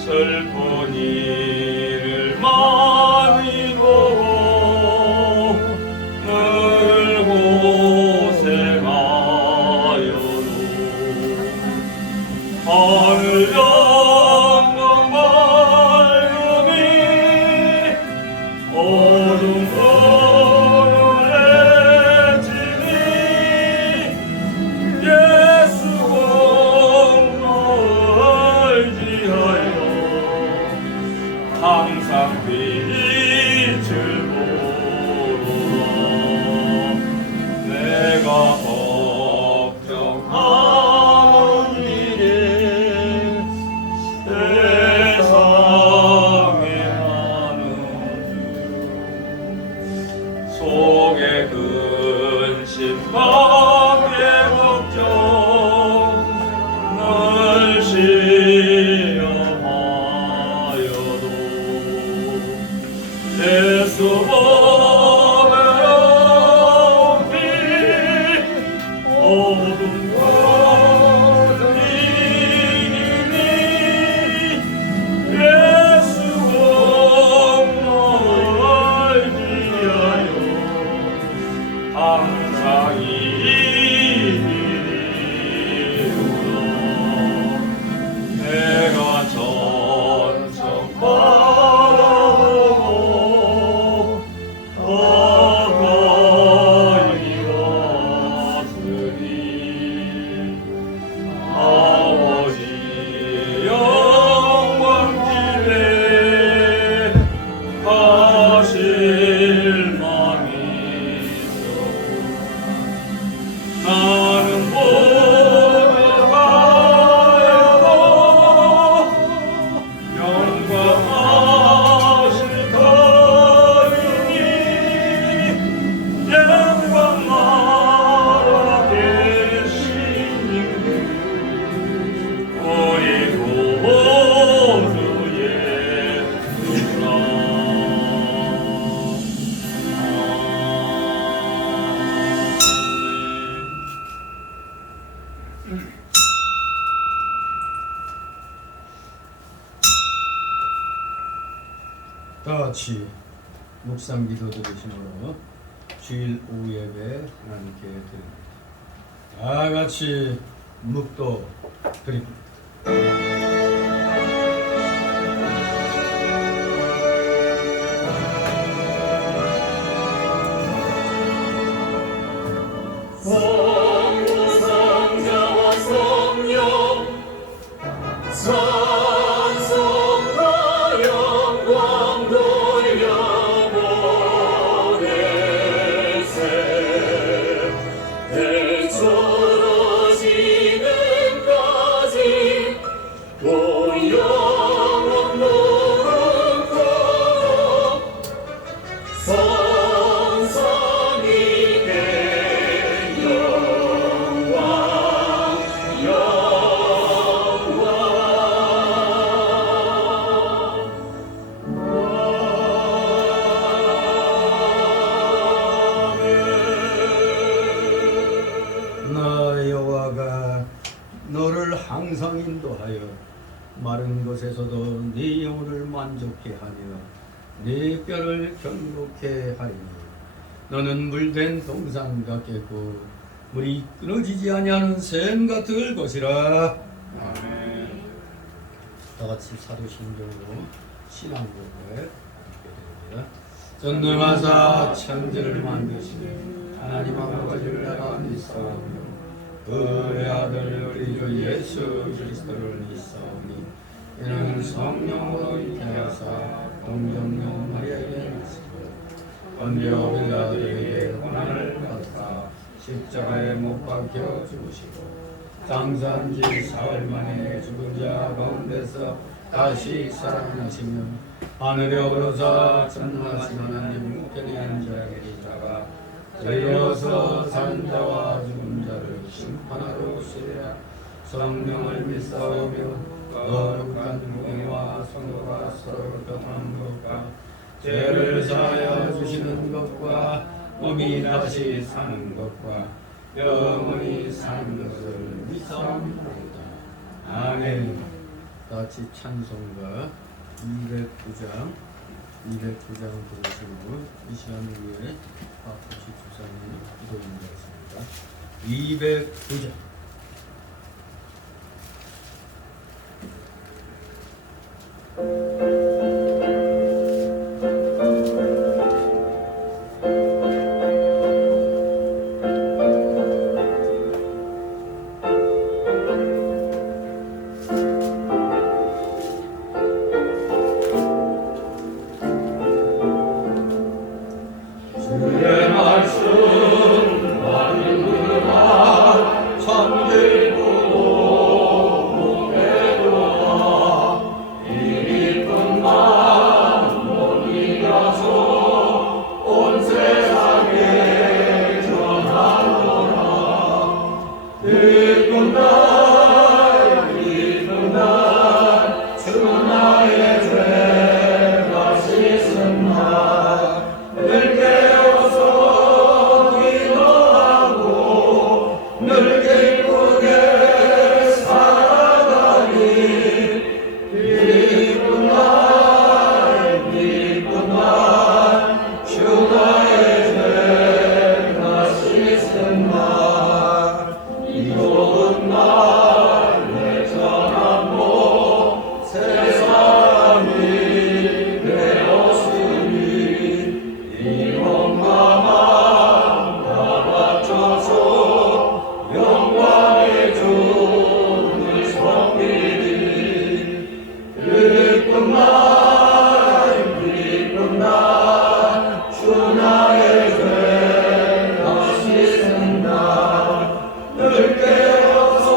슬픈 일을 많이 보고 늘 고생하여도 하늘 영광 밝음이 어둠 불을 헤치니 예수 공로를 지하여 항상 빛을 보라. 내가 걱정하는 일에 세상에 많은 속에 근심 밖에 걱정 늘 시험하여도 예수 보배로운 피 어둠 가는 이기니 예수 공로를 위하여 항상 이기리로다. 내가 천천 바라보고 가까이 왔으니 아버지의 영광집에 가실 맘이 있어. 나는 보러 가야도 영광하실 터이니 영광 나라 계시는 우리 구주 예수라. 다 같이 묵상 기도 드리심으로 주일 오후 예배 하나님께 드립니다. 다 같이 묵도 드립니다. 성부성자와 성령 찬송과 영광 돌려보내세. 대처로 지금까지 또 영원 노릇하고 성삼위께 영광 나 여호와가 너를 항상 인도하여 마른 곳에서도 네 영혼을 만족케 하며 네 뼈를 견고케 하리니 너는 물된 동산 같겠고 물이 끊어지지 아니하는 샘 같을 것이라. 아멘. 다 같이 사도신경으로 신앙고백 드립니다. 전능하사 천지를 만드시는 하나님 아버지를 내가 믿사오며 그의 아들 우리 주 예수 그리스도를 믿사오니 이는 성령으로 잉태하사 동정녀 마리아에게 나시고 본디오 빌라도에게 고난을 받사 십자가에 못 박혀 죽으시고 장사한 지 사흘 만에 죽은 자 가운데서 다시 살아나시며 하늘에 오르사 전능하신 하나님 우편에 앉아 계시다가 저희로서 산 자와 죽은 자를 심판하러 오시리라. 성령을 믿사오며 거룩한 공의와 성도가 서로 교통하는 것과 죄를 사하여 주시는 것과 몸이 다시 사는 것과 영원히 사는 것을 믿사옵나이다. 아멘. 같이 찬송가 209장 부르시고 이 시간 위에 박호시 주사님 기도인되었습니다. 209장 주의 말씀 많은구나 천들고 목에도와 이리뿐만 못 이겨서 온 세상에 전하노라. 이쁜 날 주 나의 죄가 씻은 날 늘 깨어서 기도하고 늘 기쁘게 살아가니 기쁜 날 주 나의 죄가 씻은 날 이 좋은 날 전함도 세상이 되었으니 이것만만 다 바쳐서 영광의 주를 섬기리. 기쁜 날 주 나의 죄가 씻은 날늘 깨어서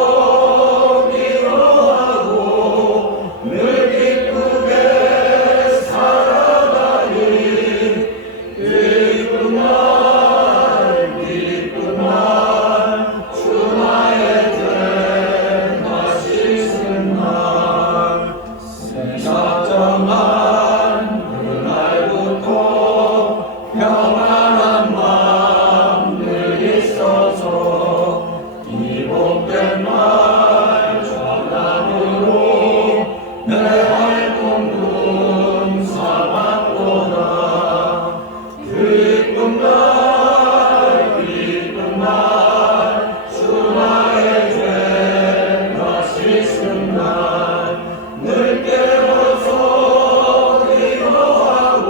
기도하고 늘 기쁘게 살아가니 기쁜 날 주 나의 죄가 씻은 날 생각정한 그날부터 평안한 마음들 있어서 이 복된 날 전함으로 내 얼굴 삼았도다. 기쁜 날 주 나의 죄가 씻은 날늘 깨어서 기도하고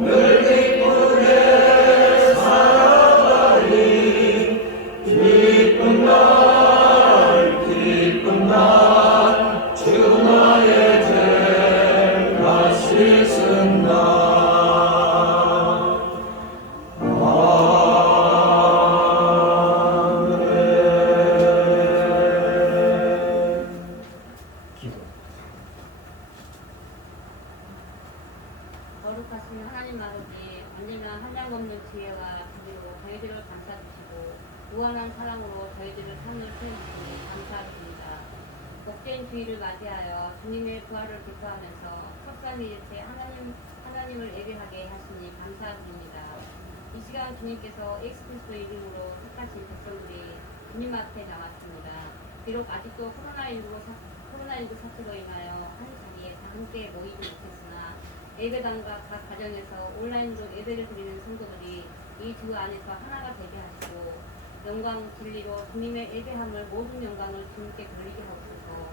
늘 기쁘게 살아가니 기쁜 날 주 나의 죄가 씻은 날. 기도. 거룩하신 하나님 아버지, 언제나 한량없는 지혜와 자비로 저희들을 감싸주시고 무한한 사랑으로 저희들을 삶을 채우시니 감사드립니다. 복된 주일을 맞이하여 주님의 부활을 기뻐하면서 석삼위일체 하나님을 예배하게 하시니 감사드립니다. 이 시간 주님께서 예수 그리스도 이름으로 택하신 백성들이 주님 앞에 나왔습니다. 비록 아직도 코로나19 사태로 인하여 한 자리에 다 함께 모이지 못했으나 예배당과 각 가정에서 온라인으로 예배를 드리는 성도들이 이 주 안에서 하나가 되게 하시고 영광 진리로 주님의 예배함을 모든 영광을 주님께 돌리게 하옵소서.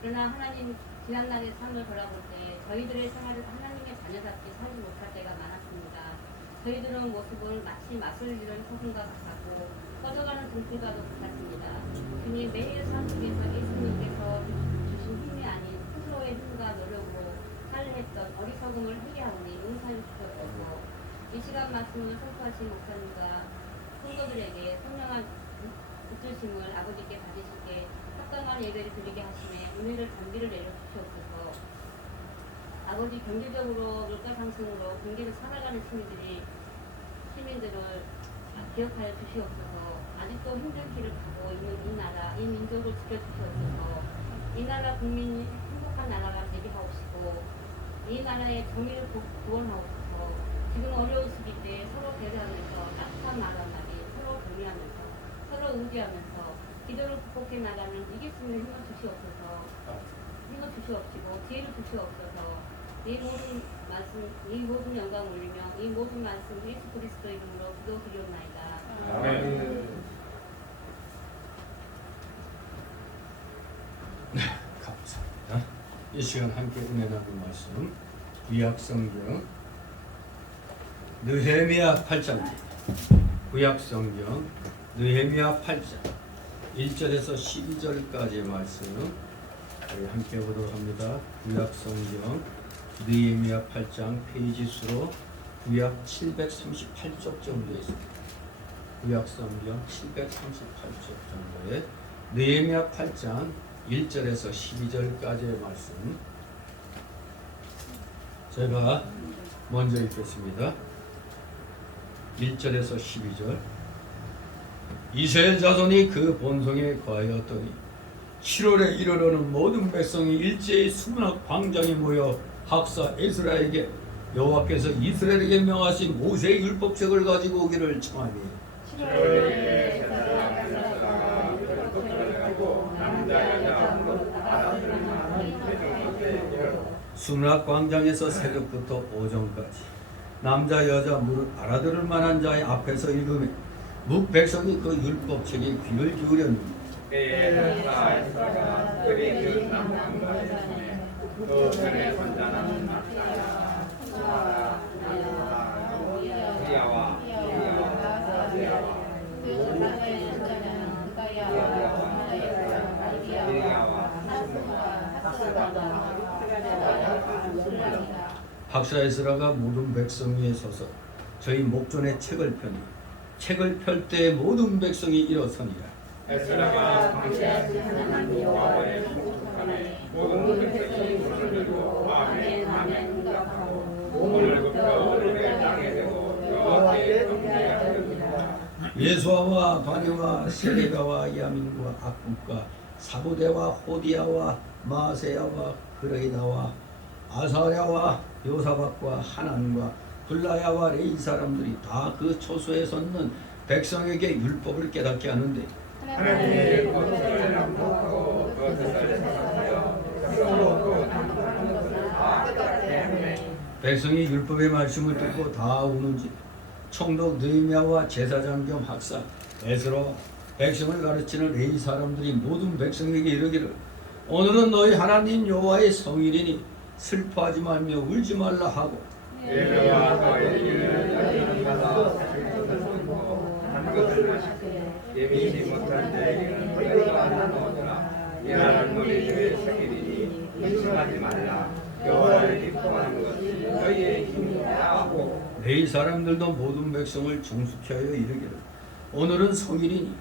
그러나 하나님 지난날의 삶을 돌아볼 때 저희들의 생활을 하나님의 자녀답게 살지 못할 때가 많았습니다. 저희들은 모습을 마치 맞설 지른 소금과 같았고 꺼져가는 등불과도 같았습니다. 주님 매일 삶 속에서 예수님께서 주신 힘이 아닌 스스로의 힘과 노력으로 살려 했던 어리석음을 회개하오니 용서해 주시옵소서. 이 시간 말씀을 선포하신 목사님과 성도들에게 선명한 붙드심을 아버지께 받으시게 합당한 예배를 드리게 하시매 은혜를 단비를 내려 주시옵소서. 아버지 경제적으로 물가 상승으로 경제를 살아가는 시민들을 기억하여 주시옵소서. 아직도 힘든 길을 가고 있는 이 나라, 이 민족을 지켜주시옵소서. 이 나라 국민이 행복한 나라가 되게 하옵시고 이 나라의 정의를 구원하옵소서. 지금 어려운 시기 때 서로 배려하면서 따뜻한 말 한마디 서로 동의하면서 서로 의지하면서 기도를 극복해 나가는 이길 수 있는 힘을 주시옵소서. 힘을 주시옵시고 지혜를 주시옵소서. 이 모든 말씀, 이 모든 영광 올리며 이 모든 말씀 예수 그리스도 이름으로 기도드리옵나이다. 아멘. 감사합니다. 이 시간 함께 은혜 나눌 말씀 구약 성경 느헤미야 8장입니다. 구약 성경 느헤미야 8장 1절에서 12절까지의 말씀 우리 함께 보도록 합니다. 구약 성경 느헤미야 8장 페이지 수로 구약 738쪽 정도에 있습니다. 구약 성경 738쪽 정도에 느헤미야 8장 1절에서 12절까지의 말씀 제가 먼저 읽겠습니다. 1절에서 12절 이스라엘 자손이 그 본성에 거하였더니 7월에 이르러는 모든 백성이 일제히 수문학 광장에 모여 학사 에스라에게 여호와께서 이스라엘에게 명하신 모세의 율법책을 가지고 오기를 청하니 수문학 광장에서 새벽부터 오전까지 남자 여자 무릇 알아들을 만한 자의 앞에서 읽으며 묵 백성이 그 율법책에 귀를 기울였는데 학사 에스라가 모든 백성 위에 서서 저희 목전에 책을 펴니 책을 펼 때 모든 백성이 일어서니라. 에스라가 광야에서 하나님 여호와의 목축함에 모든 백성이 손을 들고 아멘 아멘 응답하고 오늘부터 오늘의 땅에 대고 여호와께 경배하였습니다. 예수아와 바네와 세레가와 야민과 악국과 사부대와 호디야와 마세야와 그레이다와 아사랴와 요사박과 하난과 블라야와 레이 사람들이 다 그 초소에 섰는 백성에게 율법을 깨닫게 하는데 하나님의 법을 낭독하고 그 뜻을 생각하여 서로 그 낭독하는 것을 다 깨닫게 하네. 백성이 율법의 말씀을 듣고 다 우는지 총독 느헤미야와 제사장 겸 학사 에스라 백성을 가르치는 레위 사람들이 모든 백성에게 이르기를 오늘은 너희 하나님 여호와의 성일이니 슬퍼하지 말며 울지 말라 하고 예배와 너희에게는 여인이 가서 사실 것을 듣고 한 것을 마시고 예비치 못한 자에게는 너희가 나누어주라. 이라는 너희들의 생일이니 근심하지 말라. 여호와를 기뻐하는 것이 너희의 힘이라 하고 레위 사람들도 모든 백성을 정숙히 하여 이르기를 오늘은 성일이니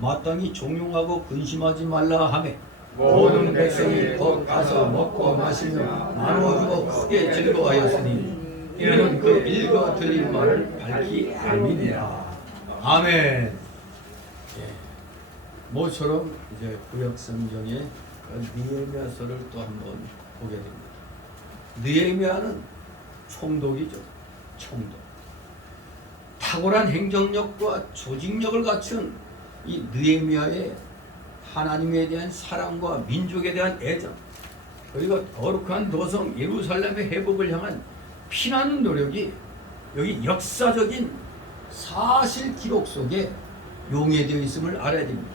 마땅히 종용하고 근심하지 말라 하매 모든 백성이 곧 가서 먹고 마시며 나누어주고 크게 즐거워하였으니 이는 그 일과 들린 말을 밝히 아멘이라. 아멘. 예. 모처럼 이제 구약 성경의 느헤미야서를 또 한번 보게 됩니다. 느헤미야는 총독이죠. 총독. 탁월한 행정력과 조직력을 갖춘 이 느헤미야의 하나님에 대한 사랑과 민족에 대한 애정 그리고 거룩한 도성 예루살렘의 회복을 향한 피나는 노력이 여기 역사적인 사실 기록 속에 용해되어 있음을 알아야 됩니다.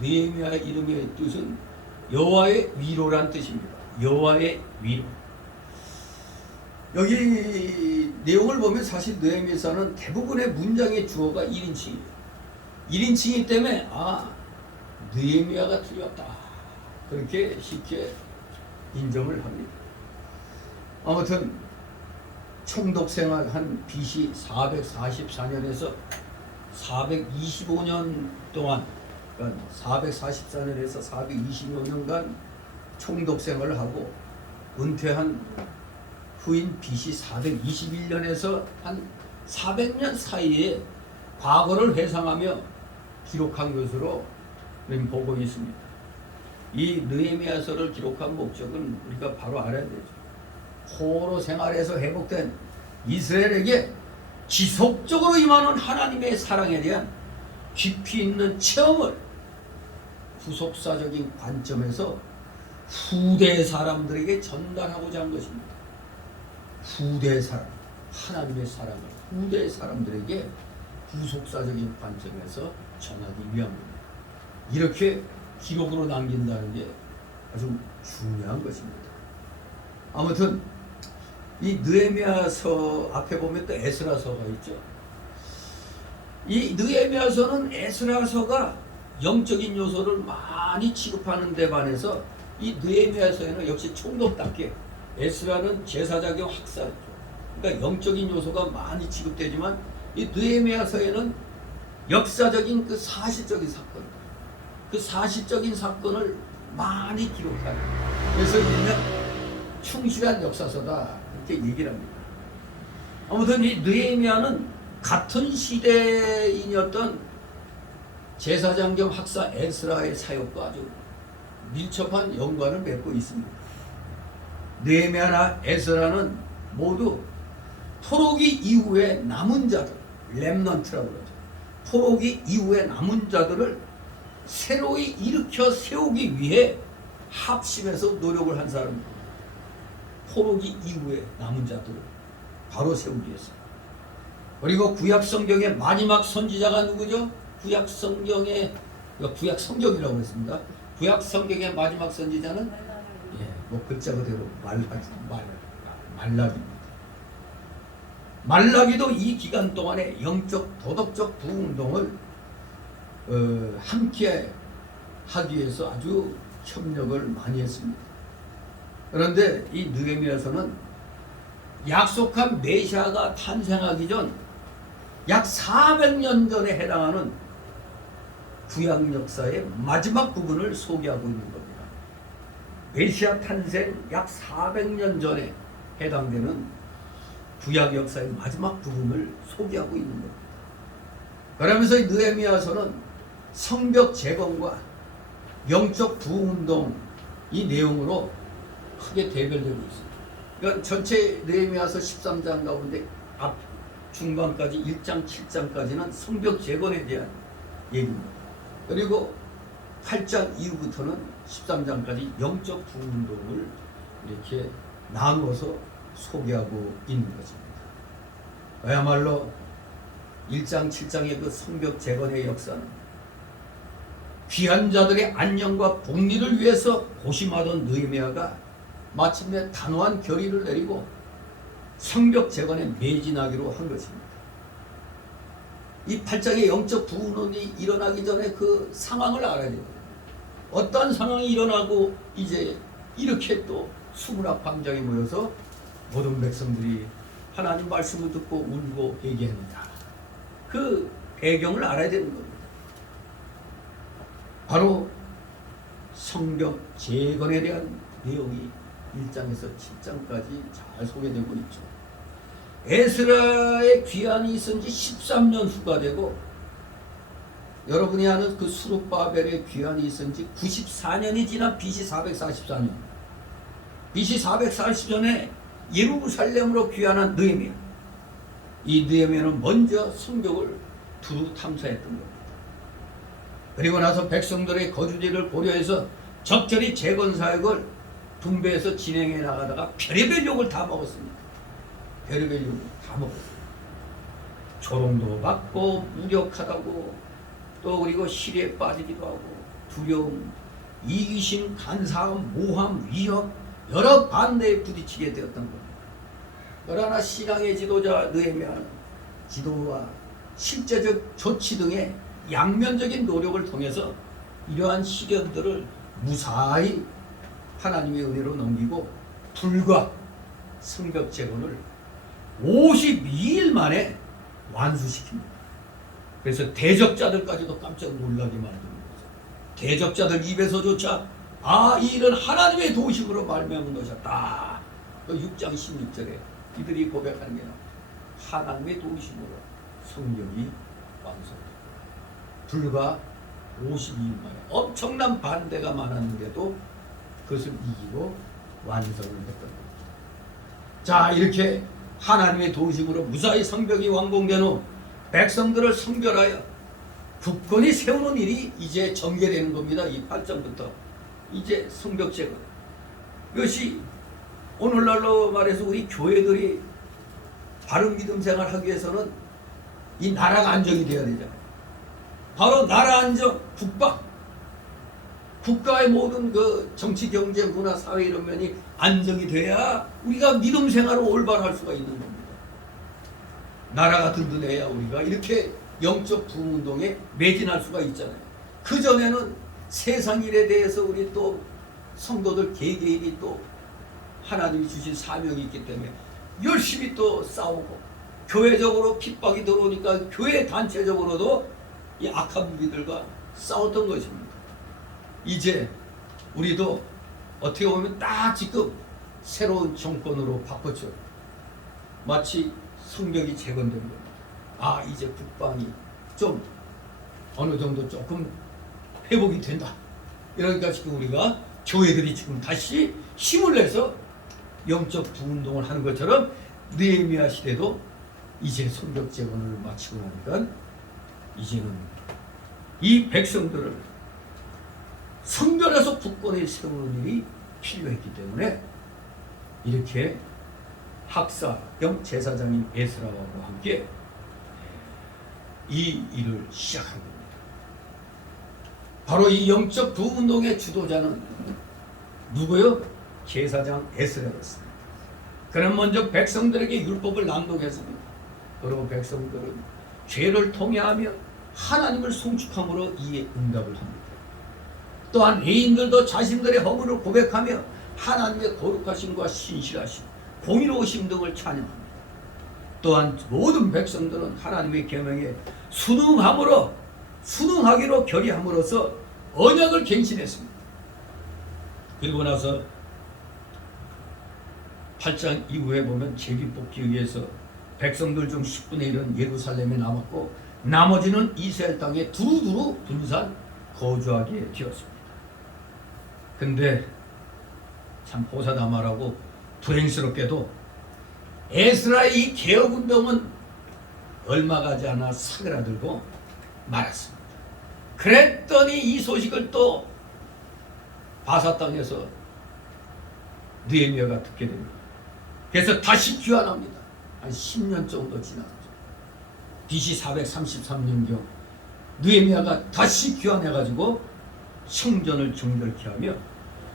느헤미야의 이름의 뜻은 여호와의 위로란 뜻입니다. 여호와의 위로. 여기 내용을 보면 사실 느헤미야서는 대부분의 문장의 주어가 1인칭이에요. 1인칭이기 때문에 느헤미야가 틀렸다 그렇게 쉽게 인정을 합니다. 아무튼 총독 생활한 BC 444년에서 425년 동안 그러니까 444년에서 425년간 총독 생활을 하고 은퇴한 후인 BC 421년에서 한 400년 사이에 과거를 회상하며 기록한 것으로 보고 있습니다. 이 느헤미야서를 기록한 목적은 우리가 바로 알아야 되죠. 포로 생활에서 회복된 이스라엘에게 지속적으로 임하는 하나님의 사랑에 대한 깊이 있는 체험을 후속사적인 관점에서 후대 사람들에게 전달하고자 한 것입니다. 후대 사람, 하나님의 사랑을 후대 사람들에게 후속사적인 관점에서 전하기 위한 겁니다. 이렇게 기록으로 남긴다는 게 아주 중요한 것입니다. 아무튼 이 느헤미야서 앞에 보면 또 에스라서가 있죠. 이 느헤미야서는 에스라서가 영적인 요소를 많이 취급하는 데 반해서 이 느헤미야서에는 역시 총독답게 에스라는 제사자경 학사죠. 그러니까 영적인 요소가 많이 취급되지만 이 느헤미야서에는 역사적인 그 사실적인 사건, 그 사실적인 사건을 많이 기록하는, 그래서 일명 충실한 역사서다 이렇게 얘기를 합니다. 아무튼 이 느헤미야는 같은 시대인이었던 제사장 겸 학사 에스라의 사역과 아주 밀접한 연관을 맺고 있습니다. 느헤미야나 에스라는 모두 포로기 이후에 남은 자들, 렘넌트라고 그러죠. 포로기 이후에 남은 자들을 새로이 일으켜 세우기 위해 합심해서 노력을 한 사람입니다. 포로기 이후에 남은 자들을 바로 세우기 위해서. 그리고 구약 성경의 마지막 선지자가 누구죠? 구약 성경이라고 했습니다. 구약 성경의 마지막 선지자는 뭐 글자 그대로 말라기입니다. 말라기도 이 기간 동안에 영적 도덕적 부흥운동을 함께 하기 위해서 아주 협력을 많이 했습니다. 그런데 이 느헤미야서는 약속한 메시아가 탄생하기 전 약 400년 전에 해당하는 구약 역사의 마지막 부분을 소개하고 있는 겁니다. 메시아 탄생 약 400년 전에 해당되는 구약 역사의 마지막 부분을 소개하고 있는 겁니다. 그러면서 이 느헤미야서는 성벽 재건과 영적 부흥운동 이 내용으로 크게 대별되고 있습니다. 그러니까 전체 느헤미야서 13장 가운데 앞 중반까지 1장 7장까지는 성벽 재건에 대한 얘기입니다. 그리고 8장 이후부터는 13장까지 영적 부흥운동을 이렇게 나누어서 소개하고 있는 것입니다. 그야말로 1장 7장의 그 성벽 재건의 역사는 귀한 자들의 안녕과 복리를 위해서 고심하던 느헤미야가 마침내 단호한 결의를 내리고 성벽 재건에 매진하기로 한 것입니다. 이 8장의 영적 부흥운동이 일어나기 전에 그 상황을 알아야 됩니다. 어떠한 상황이 일어나고 이제 이렇게 또 수문학 광장에 모여서 모든 백성들이 하나님 말씀을 듣고 울고 회개합니다. 그 배경을 알아야 되는 겁니다. 바로 성벽 재건에 대한 내용이 1장에서 7장까지 잘 소개되고 있죠. 에스라의 귀환이 있은 지 13년 후가 되고 여러분이 아는 그 수룹바벨의 귀환이 있은 지 94년이 지난 BC 444년, BC 440년에 예루살렘으로 귀환한 느헤미야. 이 느헤미야는 먼저 성벽을 두루 탐사했던 겁니다. 그리고 나서 백성들의 거주지를 고려해서 적절히 재건 사역을 분배해서 진행해 나가다가 별의별 욕을 다 먹었습니다. 별의별 욕을 다 먹었어요. 조롱도 받고 무력하다고, 또 그리고 시리에 빠지기도 하고, 두려움, 이기심, 간사함, 모함, 위협, 여러 반대에 부딪히게 되었던 겁니다. 그러나 신앙의 지도자 느헤미야는 지도와 실제적 조치 등의 양면적인 노력을 통해서 이러한 시련들을 무사히 하나님의 은혜로 넘기고 불과 성벽 재건을 52일 만에 완수시킵니다. 그래서 대적자들까지도 깜짝 놀라게 만드는 거죠. 대적자들 입에서조차 이 일은 하나님의 도심으로 말미암은 것이었다. 6장 16절에 이들이 고백하는 게 하나님의 도심으로 성벽이 완성됩니다. 불과 52일 만에 엄청난 반대가 많았는데도 그것을 이기고 완성을 했던 겁니다. 자, 이렇게 하나님의 도심으로 무사히 성벽이 완공된 후 백성들을 성별하여 굳건히 세우는 일이 이제 전개되는 겁니다. 이 8장부터 이제 성벽 재건, 이것이 오늘날로 말해서 우리 교회들이 바른 믿음 생활하기 위해서는 이 나라가 안정이 돼야 되잖아요. 바로 나라 안정, 국방, 국가의 모든 그 정치, 경제, 문화, 사회 이런 면이 안정이 돼야 우리가 믿음 생활을 올바로 할 수가 있는 겁니다. 나라가 든든해야 우리가 이렇게 영적 부흥운동에 매진할 수가 있잖아요. 그 전에는 세상 일에 대해서 우리 또 성도들 개개인이 또 하나님이 주신 사명이 있기 때문에 열심히 또 싸우고, 교회적으로 핍박이 들어오니까 교회 단체적으로도 이 악한 무리들과 싸웠던 것입니다. 이제 우리도 어떻게 보면 딱 지금 새로운 정권으로 바꿨죠. 마치 성벽이 재건된 겁니다. 아, 이제 국방이 좀 어느 정도 조금 회복이 된다. 이러니까 지금 우리가 교회들이 지금 다시 힘을 내서 영적 부운동을 하는 것처럼 느헤미야 시대도 이제 성벽 재건을 마치고 나니까 이제는 이 백성들을 성전에서 굳건히 세우는 일이 필요했기 때문에 이렇게 학사 겸 제사장인 에스라와 함께 이 일을 시작한 겁니다. 바로 이 영적 부운동의 주도자는 누구요? 제사장 에스라였습니다. 그는 먼저 백성들에게 율법을 낭독했습니다. 그리고 백성들은 죄를 통회하며 하나님을 송축함으로 이에 응답을 합니다. 또한 레인들도 자신들의 허물을 고백하며 하나님의 거룩하심과 신실하심, 공의로우심 등을 찬양합니다. 또한 모든 백성들은 하나님의 계명에 순응하기로 결의함으로써 언약을 갱신했습니다. 그리고 나서 8장 이후에 보면 제비뽑기에 의해서 백성들 중 10분의 1은 예루살렘에 남았고 나머지는 이스라엘 땅에 두루두루 분산 거주하게 되었습니다. 근데 참 호사다마라고 불행스럽게도 에스라의 이 개혁운동은 얼마 가지 않아 사그라들고 말았습니다. 그랬더니 이 소식을 또 바사 땅에서 느헤미야가 듣게 됩니다. 그래서 다시 귀환합니다. 한 10년 정도 지났죠. BC 433년경 느헤미야가 다시 귀환해가지고 성전을 정결케 하며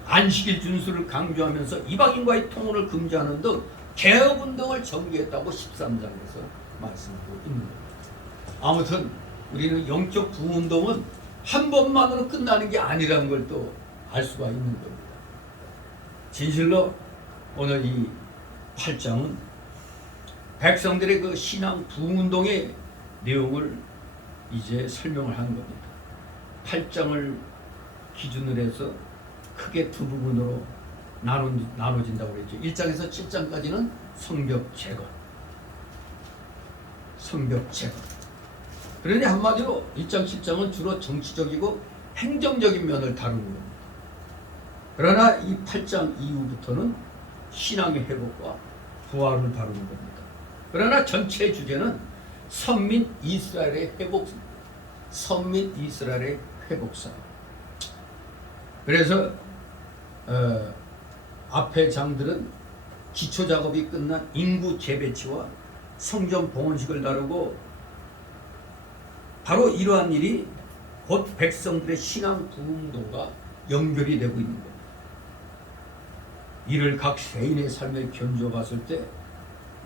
안식일 준수를 강조하면서 이방인과의 통혼을 금지하는 등 개혁운동을 전개했다고 13장에서 말씀하고 있는 겁니다. 아무튼 우리는 영적 부흥운동은 한 번만으로 끝나는 게 아니라는 걸 또 알 수가 있는 겁니다. 진실로 오늘 이 8장은 백성들의 그 신앙 부흥운동의 내용을 이제 설명을 하는 겁니다. 8장을 기준으로 해서 크게 두 부분으로 나눠진다고 그랬죠. 1장에서 7장까지는 성벽 재건. 그러니 한마디로 1장, 10장은 주로 정치적이고 행정적인 면을 다루는 겁니다. 그러나 이 8장 이후부터는 신앙의 회복과 부활을 다루는 겁니다. 그러나 전체 주제는 선민 이스라엘의 회복입니다. 선민 이스라엘의 회복사. 그래서 앞에 장들은 기초 작업이 끝난 인구 재배치와 성전 봉헌식을 다루고 바로 이러한 일이 곧 백성들의 신앙 부흥도가 연결이 되고 있는 겁니다. 이를 각 세인의 삶에 견주어 봤을 때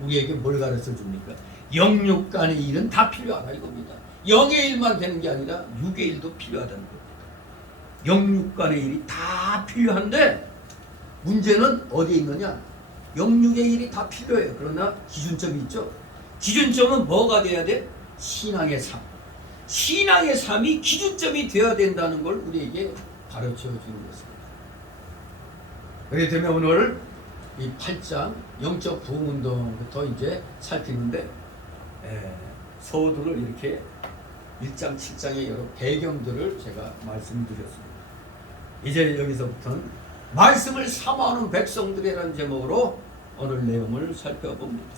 우리에게 뭘 가르쳐 줍니까? 영육 간의 일은 다 필요하다 이겁니다. 영의 일만 되는 게 아니라 육의 일도 필요하다는 겁니다. 영육 간의 일이 다 필요한데 문제는 어디에 있느냐? 영육의 일이 다 필요해요. 그러나 기준점이 있죠. 기준점은 뭐가 돼야 돼? 신앙의 삶. 신앙의 삶이 기준점이 되어야 된다는 걸 우리에게 가르쳐 주는 것입니다. 그렇기 때문에 오늘 이 8장 영적 부흥운동부터 이제 살피는데 서두를 이렇게 1장, 7장의 여러 배경들을 제가 말씀드렸습니다. 이제 여기서부터는 말씀을 사모하는 백성들이라는 제목으로 오늘 내용을 살펴봅니다.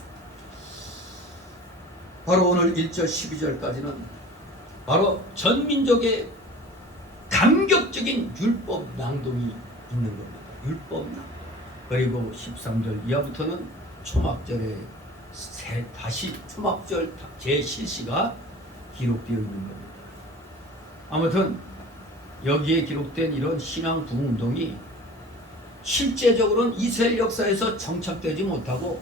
바로 오늘 1절 12절까지는 바로 전민족의 감격적인 율법 낭독이 있는 겁니다. 율법 낭독. 그리고 13절 이하부터는 초막절에 다시 초막절 제실시가 기록되어 있는 겁니다. 아무튼 여기에 기록된 이런 신앙 부흥운동이 실제적으로는 이스라엘 역사에서 정착되지 못하고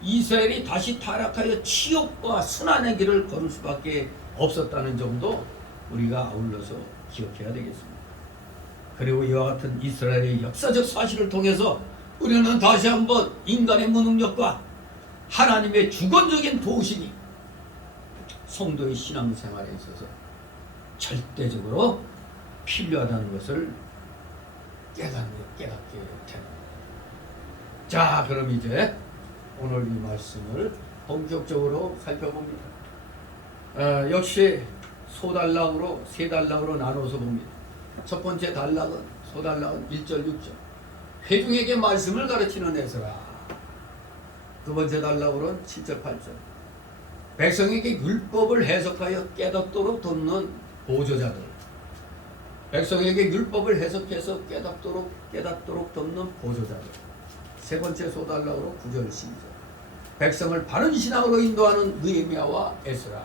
이스라엘이 다시 타락하여 치욕과 순환의 길을 걸을 수밖에 없었다는 점도 우리가 아울러서 기억해야 되겠습니다. 그리고 이와 같은 이스라엘의 역사적 사실을 통해서 우리는 다시 한번 인간의 무능력과 하나님의 주권적인 도우심이 성도의 신앙생활에 있어서 절대적으로 필요하다는 것을 깨닫게 됩니다. 자, 그럼 이제 오늘 이 말씀을 본격적으로 살펴봅니다. 역시 소단락으로 세 단락으로 나눠서 봅니다. 첫 번째 단락은 소단락은 1절 6절 회중에게 말씀을 가르치는 에스라. 두 번째 단락으로는 7절 8절 백성에게 율법을 해석하여 깨닫도록 돕는 보조자들. 백성에게 율법을 해석해서 깨닫도록 돕는 보조자들. 세 번째 소단락으로 9절 12절 백성을 바른 신앙으로 인도하는 느헤미야와 에스라.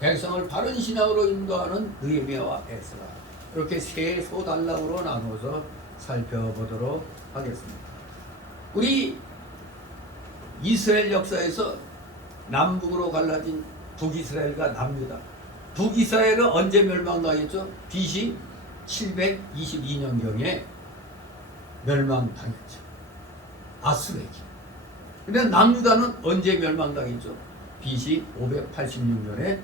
백성을 바른 신앙으로 인도하는 느헤미야와 에스라. 이렇게 세 소단락으로 나눠서 살펴보도록 하겠습니다. 우리 이스라엘 역사에서 남북으로 갈라진 북이스라엘과 남유다. 북이스라엘은 언제 멸망당했죠? BC 722년경에 멸망당했죠. 아수르에게. 근데 남유다는 언제 멸망당했죠? BC 586년에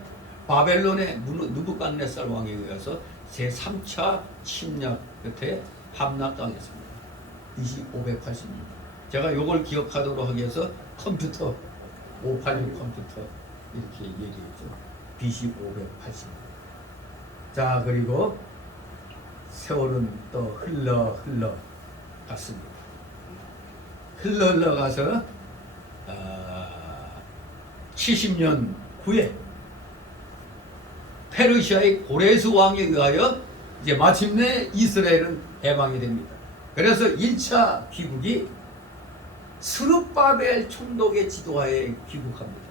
바벨론의 느부갓네살 왕에 의해서 제3차 침략 끝에 함락당했습니다. BC 586년. 제가 이걸 기억하도록 하기 위해서 컴퓨터 586 컴퓨터 이렇게 얘기했죠. BC 580년. 자, 그리고 세월은 또 흘러 갔습니다. 흘러가서 70년 후에 페르시아의 고레스 왕에 의하여 이제 마침내 이스라엘은 해방이 됩니다. 그래서 1차 귀국이 스룹바벨 총독의 지도하에 귀국합니다.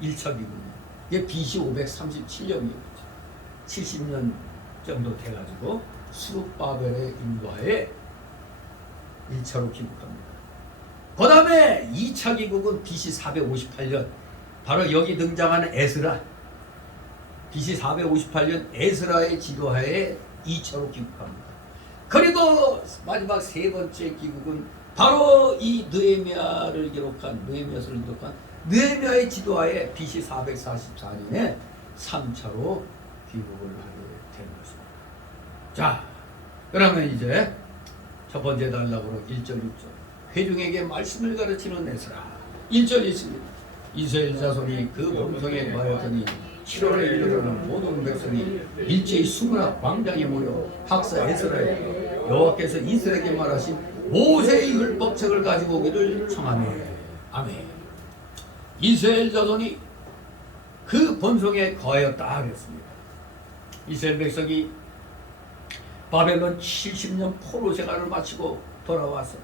1차 귀국이. 이게 BC 537년이었죠. 70년 정도 돼가지고 스룹바벨의 인도하에 1차로 귀국합니다. 그 다음에 2차 귀국은 BC 458년 바로 여기 등장하는 에스라. BC 458년 에스라의 지도하에 2차로 귀국합니다. 그리고 마지막 세 번째 귀국은 바로 이 느헤미야서를 기록한 느헤미야의 지도하에 BC 444년에 3차로 귀국을 하게 된 것입니다. 자, 그러면 이제 첫 번째 단락으로 1절 6절 회중에게 말씀을 가르치는 에스라. 1절 있습니다. 이스라엘 자손이 그 본성에 거하였더니 7월에 이르러는 모든 백성이 일제히 수문학 광장에 모여 학사 에스라에 여호와께서 이스라엘에게 말하신 모세의 율법책을 가지고 오기를 청하네. 아멘. 이스라엘 자손이 그 본성에 거하였다 그랬습니다. 이스라엘 백성이 바벨론 70년 포로 생활을 마치고 돌아와서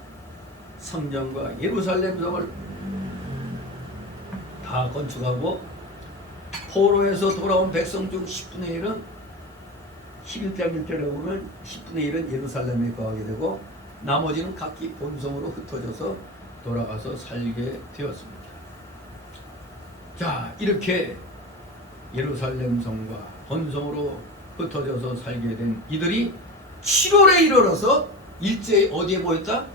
성전과 예루살렘 성을 다 건축하고 포로에서 돌아온 백성 중 10분의 1은 11장 1절에 보면 10분의 1은 예루살렘에 거하게 되고 나머지는 각기 본성으로 흩어져서 돌아가서 살게 되었습니다. 자, 이렇게 예루살렘 성과 본성으로 흩어져서 살게 된 이들이 7월에 이르러서 일제히 어디에 모였다?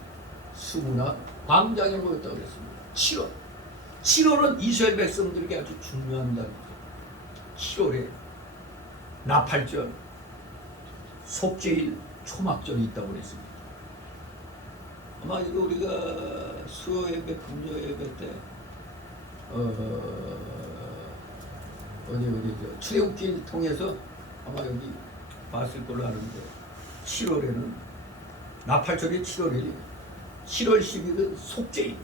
수문학 광장에 모였다고 그랬습니다. 7월은 이스라엘 백성들에게 아주 중요한 달입니다. 7월에 나팔절, 속죄일, 초막절이 있다고 그랬습니다. 아마 이거 우리가 수요 예배, 금요 예배 때 어디 출애굽기 통해서 아마 여기 봤을 걸로 아는데 7월에는 나팔절이 7월이에요. 7월 10일은 속죄일,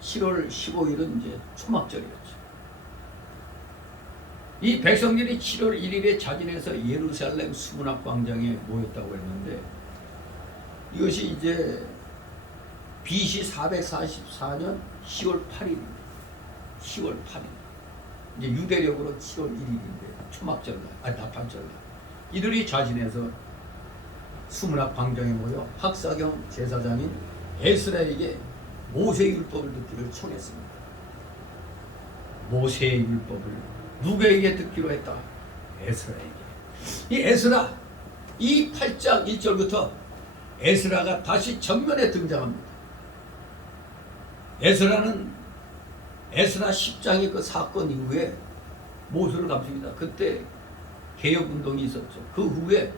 7월 15일은 이제 초막절이었죠. 이 백성들이 7월 1일에 자진해서 예루살렘 수문학 광장에 모였다고 했는데 이것이 이제 BC 444년 10월 8일입니다. 10월 8일. 이제 유대력으로 7월 1일인데 초막절날, 나팔절날. 이들이 자진해서 수문학 광장에 모여 학사경 제사장인 에스라에게 모세율법을 듣기를 청했습니다. 모세의 율법을 누구에게 듣기로 했다? 에스라에게. 이 에스라, 이 8장 1절부터 에스라가 다시 전면에 등장합니다. 에스라는 에스라 10장의 그 사건 이후에 모수를 갚습니다. 그때 개혁운동이 있었죠. 그 후에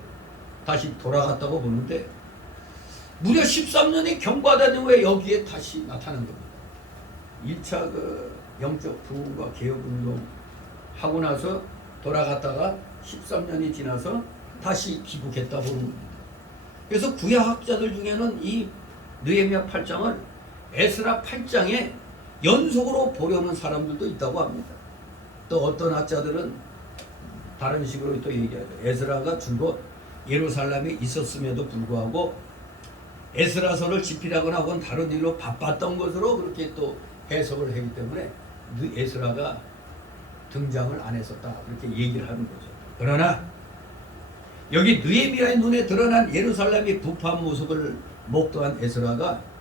다시 돌아갔다고 보는데 무려 13년이 경과된 후에 여기에 다시 나타난 겁니다. 1차 그 영적 부흥과 개혁운동 하고 나서 돌아갔다가 13년이 지나서 다시 귀국했다 보는 겁니다. 그래서 구약학자들 중에는 이 느헤미야 8장을 에스라 8장에 연속으로 보려는 사람들도 있다고 합니다. 또 어떤 학자들은 다른 식으로 또 얘기하죠. 에스라가 줄곧 예루살렘에 있었음에도 불구하고 에스라서를 집필하거나 혹은 다른 일로 바빴던 것으로 그렇게 또 해석을 하기 때문에 에스라가 등장을 안 했었다 그렇게 얘기를 하는 거죠. 그러나 여기 느헤미야의 눈에 드러난 예루살렘의 부패한 모습을 목도한 에스라가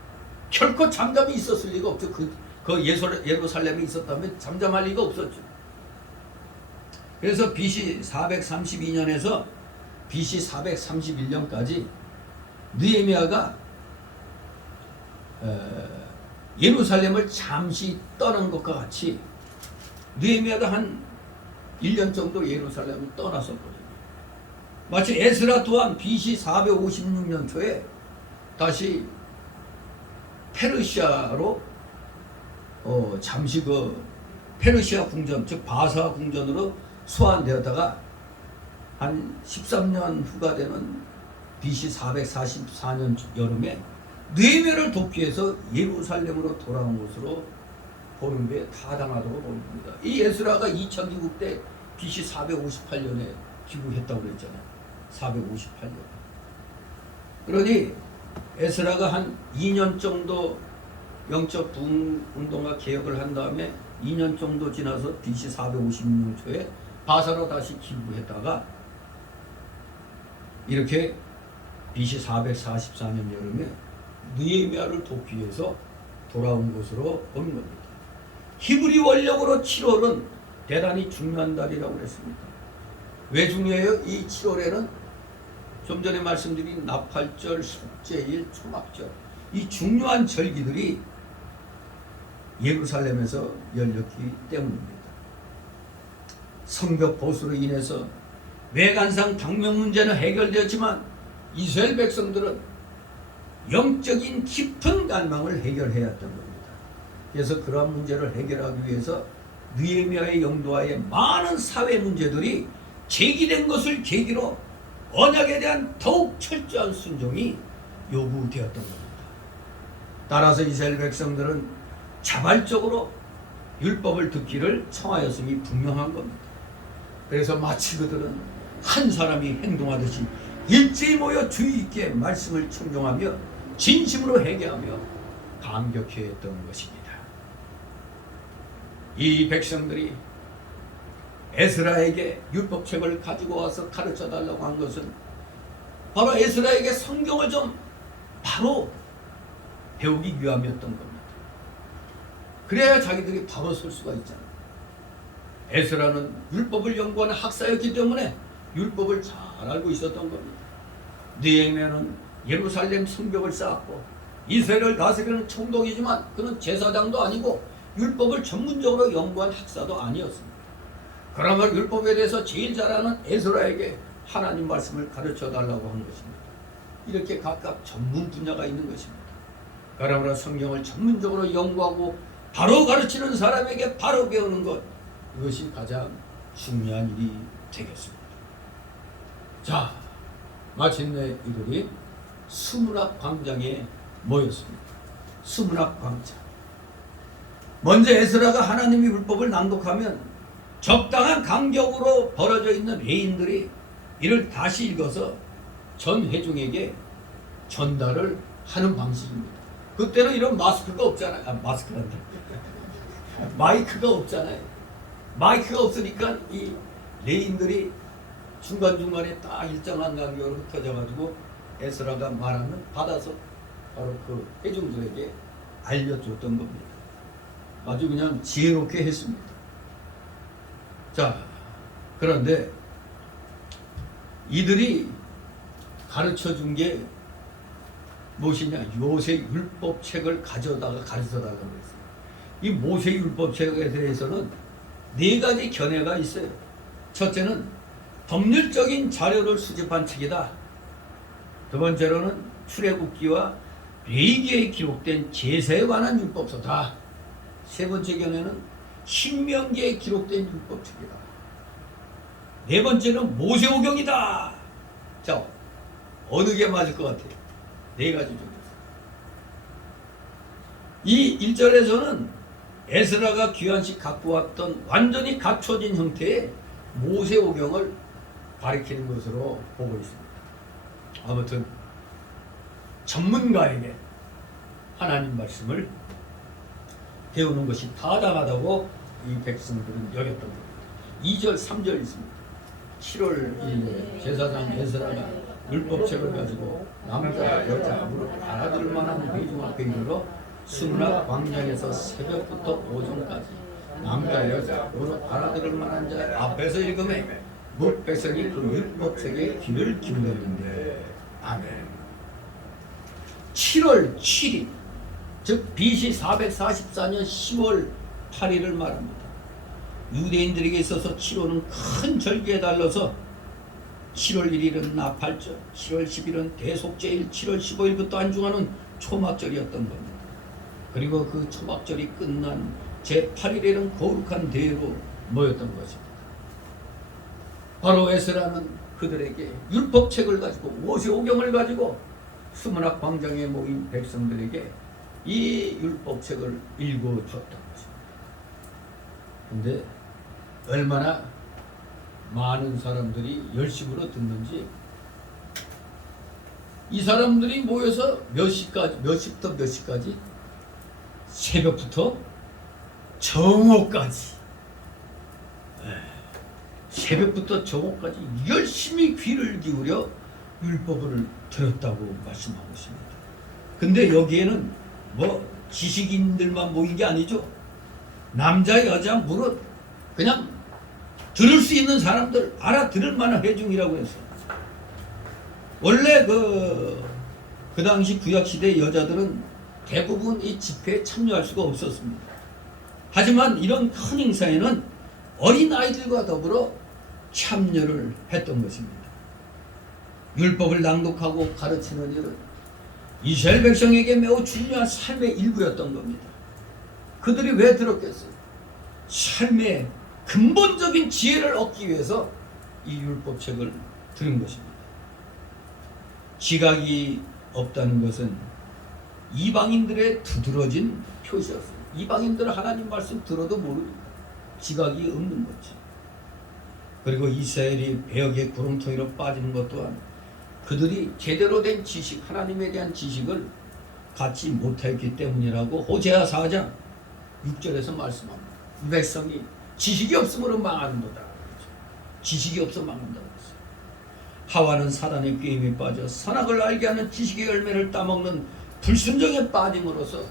결코 잠잠히 있었을 리가 없죠. 그 예루살렘에 있었다면 잠잠할 리가 없었죠. 그래서 BC 432년에서 BC 431년까지 느헤미야가 예루살렘을 잠시 떠난 것과 같이 느헤미야가 한 1년 정도 예루살렘을 떠났었거든요. 마치 에스라 또한 BC 456년 초에 다시 페르시아로 잠시 그 페르시아 궁전, 즉 바사 궁전으로 소환되었다가 한 13년 후가 되는 BC 444년 여름에 느헤미야를 돕기 위해서 예루살렘으로 돌아온 것으로 보는 게 타당하다고 봅니다. 이 에스라가 2차 귀국 때 BC 458년에 귀국했다고 그랬잖아요. 458년. 그러니 에스라가 한 2년 정도 영적 부흥 운동과 개혁을 한 다음에 2년 정도 지나서 BC 456년 초에 바사로 다시 귀국했다가 이렇게 BC 444년 여름에 느헤미야를 돕기 위해서 돌아온 것으로 보는 겁니다. 히브리 원력으로 7월은 대단히 중요한 달이라고 그랬습니다. 왜 중요해요? 이 7월에는 좀 전에 말씀드린 나팔절, 속죄일, 초막절 이 중요한 절기들이 예루살렘에서 열렸기 때문입니다. 성벽 보수로 인해서 외관상 당면 문제는 해결되었지만 이스라엘 백성들은 영적인 깊은 갈망을 해결해야 했던 겁니다. 그래서 그러한 문제를 해결하기 위해서 느헤미야의 영도하에 많은 사회 문제들이 제기된 것을 계기로 언약에 대한 더욱 철저한 순종이 요구되었던 겁니다. 따라서 이스라엘 백성들은 자발적으로 율법을 듣기를 청하였음이 분명한 겁니다. 그래서 마치 그들은 한 사람이 행동하듯이 일제히 모여 주의 있게 말씀을 청종하며 진심으로 회개하며 감격해 했던 것입니다. 이 백성들이 에스라에게 율법책을 가지고 와서 가르쳐 달라고 한 것은 바로 에스라에게 성경을 좀 바로 배우기 위함이었던 겁니다. 그래야 자기들이 바로 설 수가 있잖아요. 에스라는 율법을 연구하는 학사였기 때문에 율법을 잘 알고 있었던 겁니다. 느헤미야는 예루살렘 성벽을 쌓았고 이스라엘을 다스리는 총독이지만 그는 제사장도 아니고 율법을 전문적으로 연구한 학사도 아니었습니다. 그러면 율법에 대해서 제일 잘 아는 에스라에게 하나님 말씀을 가르쳐 달라고 한 것입니다. 이렇게 각각 전문 분야가 있는 것입니다. 그러므로 성경을 전문적으로 연구하고 바로 가르치는 사람에게 바로 배우는 것, 이것이 가장 중요한 일이 되겠습니다. 자, 마침내 이들이 수문학 광장에 모였습니다. 수문학 광장. 먼저 에스라가 하나님의 율법을 낭독하면 적당한 간격으로 벌어져 있는 레인들이 이를 다시 읽어서 전 회중에게 전달을 하는 방식입니다. 그때는 이런 마스크가 없잖아요. 아, 마스크란다. 마이크가 없잖아요. 마이크가 없으니까 이 레인들이 중간중간에 딱 일정한 간격으로 흩어져가지고 에스라가 말하면 받아서 바로 그 회중들에게 알려줬던 겁니다. 아주 그냥 지혜롭게 했습니다. 자, 그런데 이들이 가르쳐 준 게 무엇이냐? 모세 율법책을 가져다가 가르쳐 달라고 했어요. 이 모세 율법책에 대해서는 네 가지 견해가 있어요. 첫째는 법률적인 자료를 수집한 책이다. 두 번째로는 출애굽기와 레위기에 기록된 제사에 관한 율법서다. 세 번째 견해는 신명기에 기록된 율법책이다. 네 번째는 모세오경이다. 자, 어느 게 맞을 것 같아요? 네 가지 중에서. 이 1절에서는 에스라가 귀환식 갖고 왔던 완전히 갖춰진 형태의 모세오경을 가리키는 것으로 보고 있습니다. 아무튼 전문가에게 하나님 말씀을 배우는 것이 타당하다고 이 백성들은 여겼던 겁니다. 2절, 3절 있습니다. 7월 1일에 제사장 에스라가 율법책을 가지고 남자, 여자 무릇 알아들을 만한 회중 앞에 이르러 수문학 광장에서 새벽부터 오전까지 남자, 여자 무릇 알아들을 만한 자 앞에서 읽음에 뭇 백성이 그 율법책에 귀를 기울였는데 아멘. 7월 7일 즉 BC 444년 10월 8일을 말합니다. 유대인들에게 있어서 7월은 큰 절기에 달라서 7월 1일은 나팔절, 7월 10일은 대속제일, 7월 15일부터 안중하는 초막절이었던 겁니다. 그리고 그 초막절이 끝난 제8일에는 거룩한 대회로 모였던 것입니다. 바로 에스라는 그들에게 율법책을 가지고 모세오경을 가지고 수문학 광장에 모인 백성들에게 이 율법책을 읽어주었던 것입니다. 그런데 얼마나 많은 사람들이 열심으로 듣는지 이 사람들이 모여서 몇 시까지, 몇 시부터 몇 시까지? 새벽부터 정오까지 새벽부터 정오까지 열심히 귀를 기울여 율법을 들었다고 말씀하고 있습니다. 근데 여기에는 뭐 지식인들만 모인 게 아니죠. 남자 여자 무릇 그냥 들을 수 있는 사람들, 알아들을 만한 회중이라고 했어요. 원래 그 당시 구약시대 여자들은 대부분 이 집회에 참여할 수가 없었습니다. 하지만 이런 큰 행사에는 어린아이들과 더불어 참여를 했던 것입니다. 율법을 낭독하고 가르치는 일은 이스라엘 백성에게 매우 중요한 삶의 일부였던 겁니다. 그들이 왜 들었겠어요? 삶의 근본적인 지혜를 얻기 위해서 이 율법책을 들은 것입니다. 지각이 없다는 것은 이방인들의 두드러진 표시였습니다. 이방인들은 하나님 말씀 들어도 모릅니다. 지각이 없는 거지. 그리고 이스라엘이 배역의 구렁텅이로 빠지는 것 또한 그들이 제대로 된 지식, 하나님에 대한 지식을 갖지 못했기 때문이라고 호세아 4장 6절에서 말씀합니다. 이 백성이 지식이 없으므로 망하는도다. 지식이 없어 망한다고 했어요. 하와는 사단의 꾀임에 빠져 선악을 알게 하는 지식의 열매를 따먹는 불순종에 빠짐으로써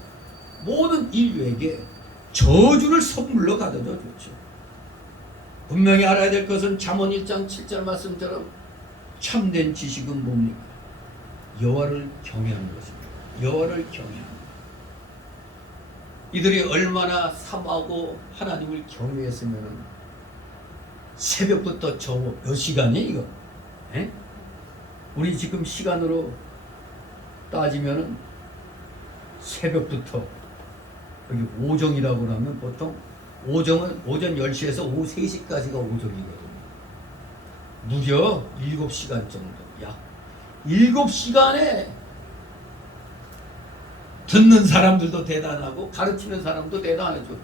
모든 인류에게 저주를 선물로 가져다 줬죠. 분명히 알아야 될 것은 잠언 1장 7절 말씀처럼 참된 지식은 뭡니까? 여호와를 경외하는 것입니다. 여호와를 경외하는 것. 이들이 얼마나 사모하고 하나님을 경외했으면 새벽부터 저 몇 시간이에요 이거? 에? 우리 지금 시간으로 따지면은 새벽부터 여기 오정이라고 하면 보통 오정은 오전 10시에서 오후 3시까지가 오정이거든요. 무려 7시간 정도. 약 7시간에 듣는 사람들도 대단하고 가르치는 사람도 대단하죠.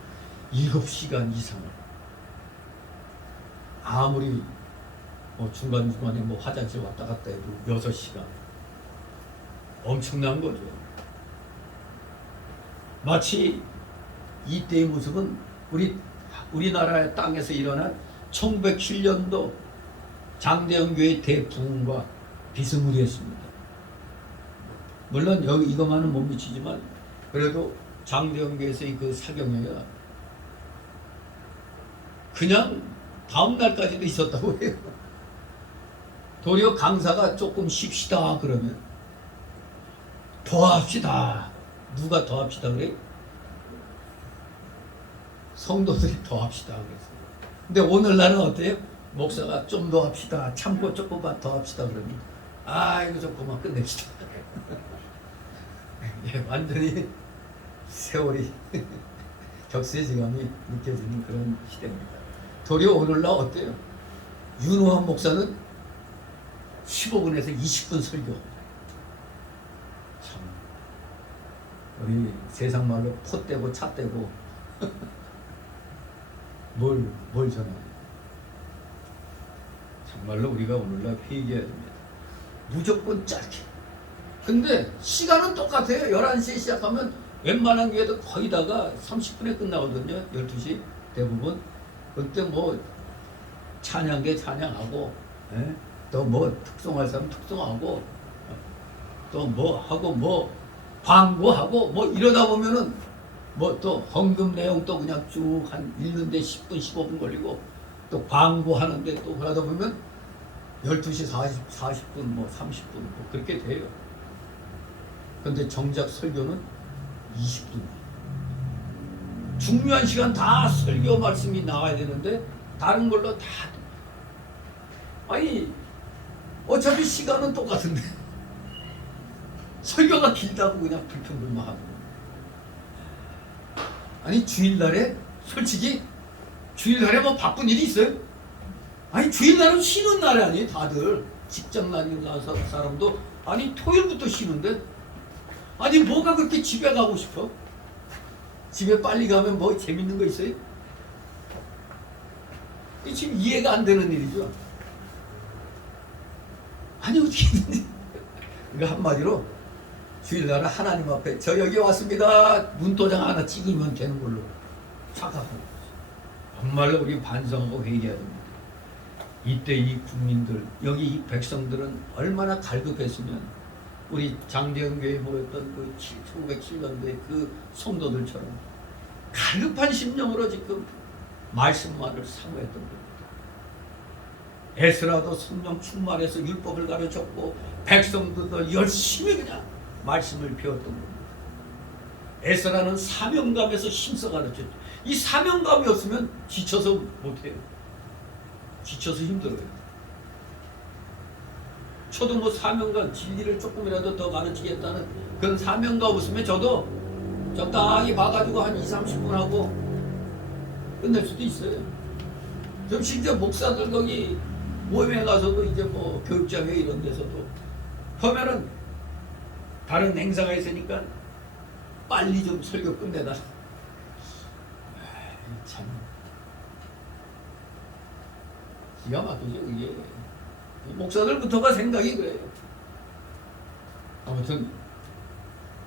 7시간 이상을. 아무리 뭐 중간중간에 뭐 화장실 왔다 갔다 해도 6시간. 엄청난 거죠. 마치 이때의 모습은 우리나라의 땅에서 일어난 1907년도 장대영교의 대부흥과 비스무리했습니다. 물론 여기 이것만은 못 미치지만 그래도 장대영교에서의 그 사경회가 그냥 다음 날까지도 있었다고 해요. 도리어 강사가 조금 쉽시다 그러면 더 합시다. 누가 더 합시다 그래? 성도들이 더 합시다 그랬어요. 근데 오늘날은 어때요? 목사가 좀 더 합시다. 참고 조금만 더 합시다 그러면 이거 조금만 끝냅시다. 예, 완전히 세월이 격세지감이 느껴지는 그런 시대입니다. 도리어 오늘날 어때요? 윤호한 목사는 15분에서 20분 설교. 참 우리 세상 말로 포 떼고 차 떼고 뭘 전하냐. 정말로 우리가 오늘날 회개해야 됩니다. 무조건 짧게. 근데 시간은 똑같아요. 11시에 시작하면 웬만한 교회도 거의 다가 30분에 끝나거든요. 12시 대부분. 그때 뭐 찬양계 찬양하고 또 뭐 특송할 사람 특송하고 또 뭐 하고 뭐 광고하고 뭐 이러다 보면은 뭐 또 헌금 내용 또 그냥 쭉 한 읽는데 10분 15분 걸리고 또 광고하는데 또 그러다 보면 12시 40분 뭐 30분 뭐 그렇게 돼요. 근데 정작 설교는 20분. 중요한 시간 다 설교 말씀이 나와야 되는데 다른 걸로 다 아니 어차피 시간은 똑같은데 설교가 길다고 그냥 불평불만하고. 아니 주일날에 솔직히 주일날에 뭐 바쁜 일이 있어요? 아니 주일날은 쉬는 날이 아니에요. 다들 직장 다니는 사람도 아니 토요일부터 쉬는데 아니 뭐가 그렇게 집에 가고 싶어? 집에 빨리 가면 뭐 재밌는 거 있어요? 이 지금 이해가 안 되는 일이죠. 아니 어떻게 그러니까 한마디로 주일날은 하나님 앞에 저 여기 왔습니다. 문도장 하나 찍으면 되는 걸로 착각하고 정말로 우리 반성하고 회개해야 됩니다. 이때 이 국민들 여기 이 백성들은 얼마나 갈급했으면 우리 장대영교회에 모였던 그 1907년도의 그 성도들처럼 갈급한 심령으로 지금 말씀만을 사모했던 겁니다. 에스라도 성령 충만해서 율법을 가르쳤고 백성들도 열심히 그냥 말씀을 배웠던 겁니다. 에스라는 사명감에서 힘써 가르쳤죠. 이 사명감이 없으면 지쳐서 못해요. 지쳐서 힘들어요. 저도 뭐 사명감 진리를 조금이라도 더 가르치겠다는 그런 사명감 없으면 저도 적당히 봐가지고 한 20-30분 하고 끝낼 수도 있어요. 좀 심지어 목사들 거기 모임에 가서도 이제 뭐 교육자회 이런 데서도 보면은 다른 행사가 있으니까 빨리 좀 설교 끝내다. 참 기가 막히죠 그게. 목사들부터가 생각이 그래요. 아무튼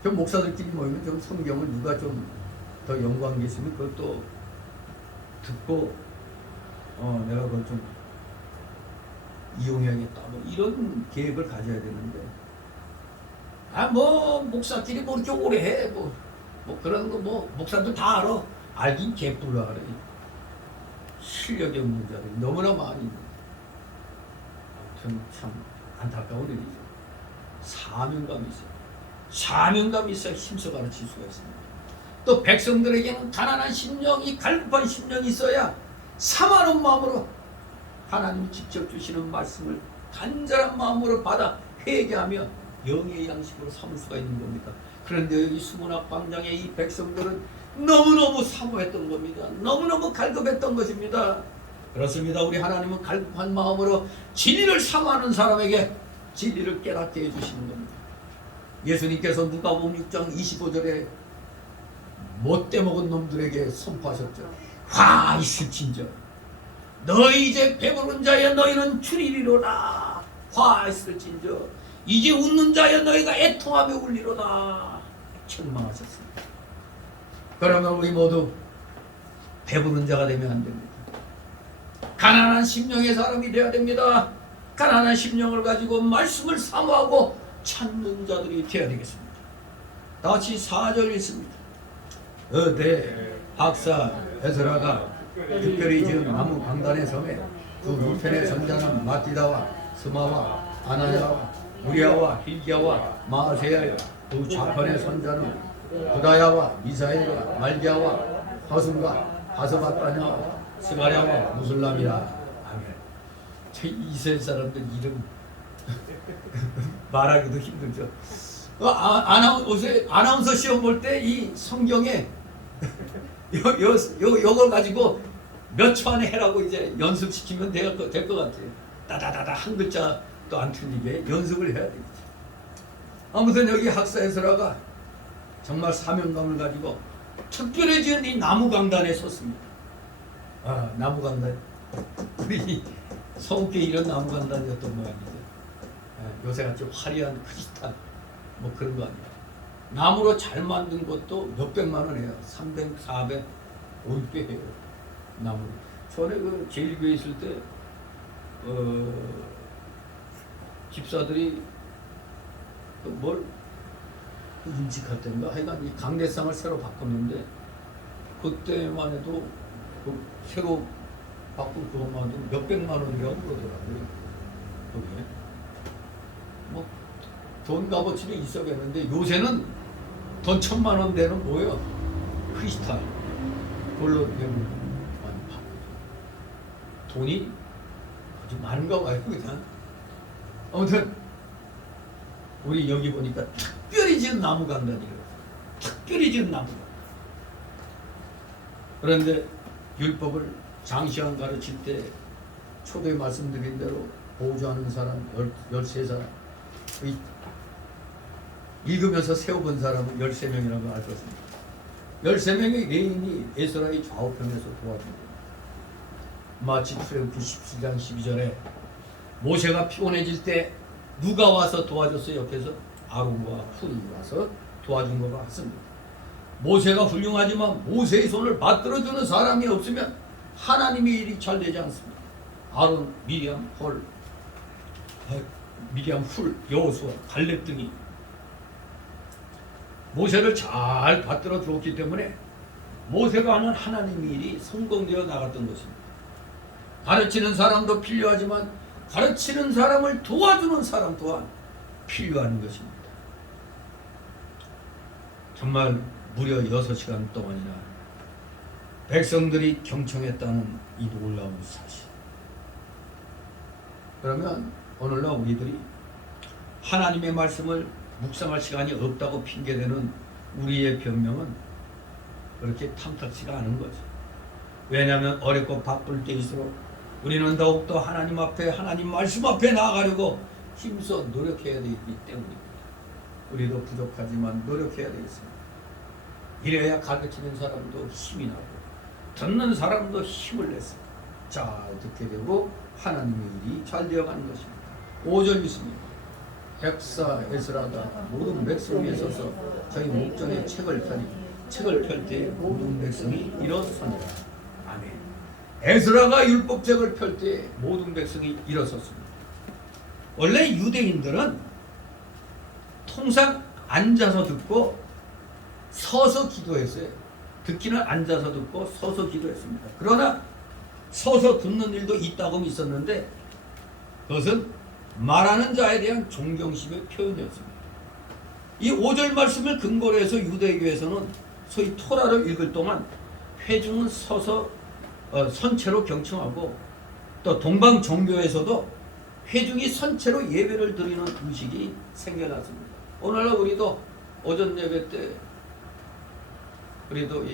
좀 목사들끼리 모이면 좀 성경을 누가 좀 더 연구한 게 있으면 그것도 듣고 내가 그걸 좀 이용해야겠다 뭐 이런 계획을 가져야 되는데 뭐 목사끼리 뭐 이렇게 오래 해 뭐 그런 거 뭐 목사들 다 알아. 알긴 개뿔로 알아. 실력이 없는 자들이 너무나 많이 있는. 참 안타까운 일이죠. 사명감이 있어요. 사명감이 있어야 힘써 가르칠 수가 있습니다. 또 백성들에게는 가난한 심령이 갈급한 심령이 있어야 사모하는 마음으로 하나님이 직접 주시는 말씀을 간절한 마음으로 받아 회개하며 영의 양식으로 삼을 수가 있는 겁니다. 그런데 여기 수문학 광장의 이 백성들은 너무너무 사모했던 겁니다. 너무너무 갈급했던 것입니다. 그렇습니다. 우리 하나님은 갈급한 마음으로 진리를 사모하는 사람에게 진리를 깨닫게 해주시는 겁니다. 예수님께서 누가복음 6장 25절에 못돼 먹은 놈들에게 선포하셨죠. 화 있을진저 너희 이제 배부른 자여 너희는 주리리로다. 화 있을진저 이제 웃는 자여 너희가 애통하며 울리로다. 책망하셨습니다. 그러면 우리 모두 배부른 자가 되면 안 됩니다. 가난한 심령의 사람이 되어야 됩니다. 가난한 심령을 가지고 말씀을 사모하고 찾는 자들이 되어야 되겠습니다. 다같이 4절 있습니다. 어때 학사 에스라가 특별히 지은 나무 강단의 섬에 그 우편의 선자는 마띠다와 스마와 아나야와 우리아와 힐기야와 마아세야야 그 좌편의 선자는 부다야와 미사엘과 말기야와 허승과 바스바타냐와 스가랴와 무슬람이라. 아멘. 이스라엘 사람들 이름 말하기도 힘들죠. 아나운서 시험 볼 때 이 성경에 요걸 가지고 몇 초 안에 해라고 이제 연습시키면 될 것 같아요. 따다다다 한 글자도 안 틀리게 연습을 해야 되겠죠. 아무튼 여기 학사 에스라가 정말 사명감을 가지고 특별히 지은 이 나무 강단에 섰습니다. 아, 나무 강단. 우리 서울께 이런 나무 강단이었던 모양이죠. 요새같이 화려한 크리스탈 뭐 그런 거 아니에요. 나무로 잘 만든 것도 몇백만 원 해요. 300, 400, 500 해요. 나무. 전에 그 제1교회 있을 때 집사들이 뭘 인식할 때인가 하여간 이 강대상을 새로 바꿨는데 그때만 해도 그 새로 바꾼 그것만 해도 몇백만 원이라고 그러더라고요. 그게 뭐 돈 값어치는 있어야겠는데 요새는 돈 1,000만 원대는 뭐예요? 크리스탈 그걸로 되는 많이 파는 돈이 아주 많은가 봐요. 그냥 아무튼 우리 여기 보니까 특별히 지은 나무 강단이래요. 특별히 지은 나무. 그런데 율법을 장시간 가르칠 때 초대 말씀드린 대로 보조하는 사람 13사람 읽으면서 세워본 사람은 13명이라고 하셨습니다. 13명의 레인이 에스라의 좌우편에서 도와줍니다. 마치 출애굽기 17장 12절에 모세가 피곤해질 때 누가 와서 도와줬어요? 옆에서 아론과 훌이 와서 도와준 것 같습니다. 모세가 훌륭하지만 모세의 손을 받들어주는 사람이 없으면 하나님의 일이 잘 되지 않습니다. 아론, 미리암, 훌, 여호수아, 갈렙 등이 모세를 잘 받들어 주었기 때문에 모세가 하는 하나님의 일이 성공되어 나갔던 것입니다. 가르치는 사람도 필요하지만 가르치는 사람을 도와주는 사람 또한 필요한 것입니다. 정말 무려 6시간 동안이나 백성들이 경청했다는 이 놀라운 사실. 그러면 오늘날 우리들이 하나님의 말씀을 묵상할 시간이 없다고 핑계대는 우리의 변명은 그렇게 탐탁지가 않은 거죠. 왜냐하면 어렵고 바쁠 때일수록 우리는 더욱더 하나님 앞에 하나님 말씀 앞에 나아가려고 힘써 노력해야 되기 때문입니다. 우리도 부족하지만 노력해야 되겠습니다. 이래야 가르치는 사람도 힘이 나고 듣는 사람도 힘을 냈습니다. 잘 듣게 되고 하나님의 일이 잘 되어가는 것입니다. 5절 믿습니다. 백사 에스라가 모든 백성 위에 서서 저희 목전에 책을 펼 때 모든 백성이 일어서니라. 아멘. 에스라가 율법책을 펼 때 모든 백성이 일어섰습니다. 원래 유대인들은 통상 앉아서 듣고 서서 기도했어요. 듣기는 앉아서 듣고 서서 기도했습니다. 그러나 서서 듣는 일도 있다고 있었는데 그것은 말하는 자에 대한 존경심의 표현이었습니다. 이 5절 말씀을 근거로 해서 유대교에서는 소위 토라를 읽을 동안 회중은 서서 선체로 경청하고 또 동방 종교에서도 회중이 선체로 예배를 드리는 의식이 생겨났습니다. 오늘날 우리도 오전 예배 때 그래도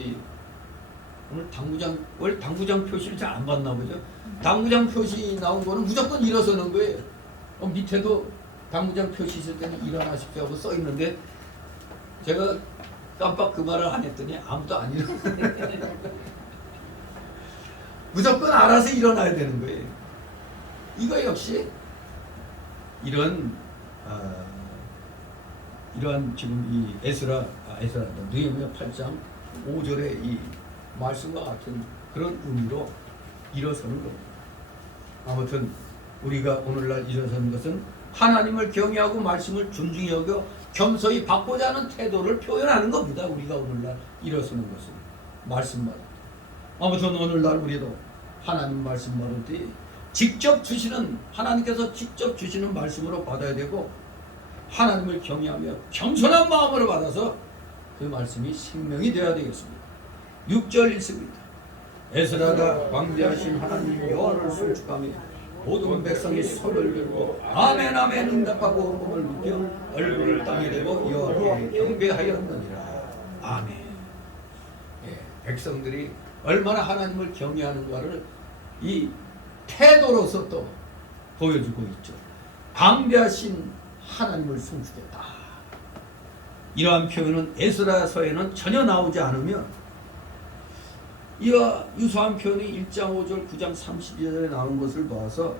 오늘 당구장 표시를 잘 안 봤나 보죠. 당구장 표시 나온 거는 무조건 일어서는 거예요. 밑에도 당구장 표시 있을 때는 일어나십시오 하고 써 있는데 제가 깜빡 그 말을 안 했더니 아무도 안 일어나요. 무조건 알아서 일어나야 되는 거예요. 이거 역시 이러한 지금 이 느헤미야 8장 5절의 이 말씀과 같은 그런 의미로 일어서는 겁니다. 아무튼 우리가 오늘날 일어서는 것은 하나님을 경외하고 말씀을 존중히 여겨 겸손히 받고자 하는 태도를 표현하는 겁니다. 우리가 오늘날 일어서는 것은 말씀 받을 때. 아무튼 오늘날 우리도 하나님 말씀 받을 때 직접 주시는, 하나님께서 직접 주시는 말씀으로 받아야 되고, 하나님을 경외하며 겸손한 마음으로 받아서 그 말씀이 생명이 되어야 되겠습니다. 6절 읽습니다. 에스라가 광대하신 하나님 여호와를 송축하며 모든 백성이 손을 들고 아멘 아멘 응답하고 몸을 묶여 얼굴을 땅에 대고 여호와께 경배하였느니라. 아멘. 예, 백성들이 얼마나 하나님을 경외하는가를 이 태도로서 또 보여주고 있죠. 광대하신 하나님을 송축했다. 이러한 표현은 에스라서에는 전혀 나오지 않으며, 이와 유사한 표현이 1장 5절, 9장 32절에 나온 것을 봐서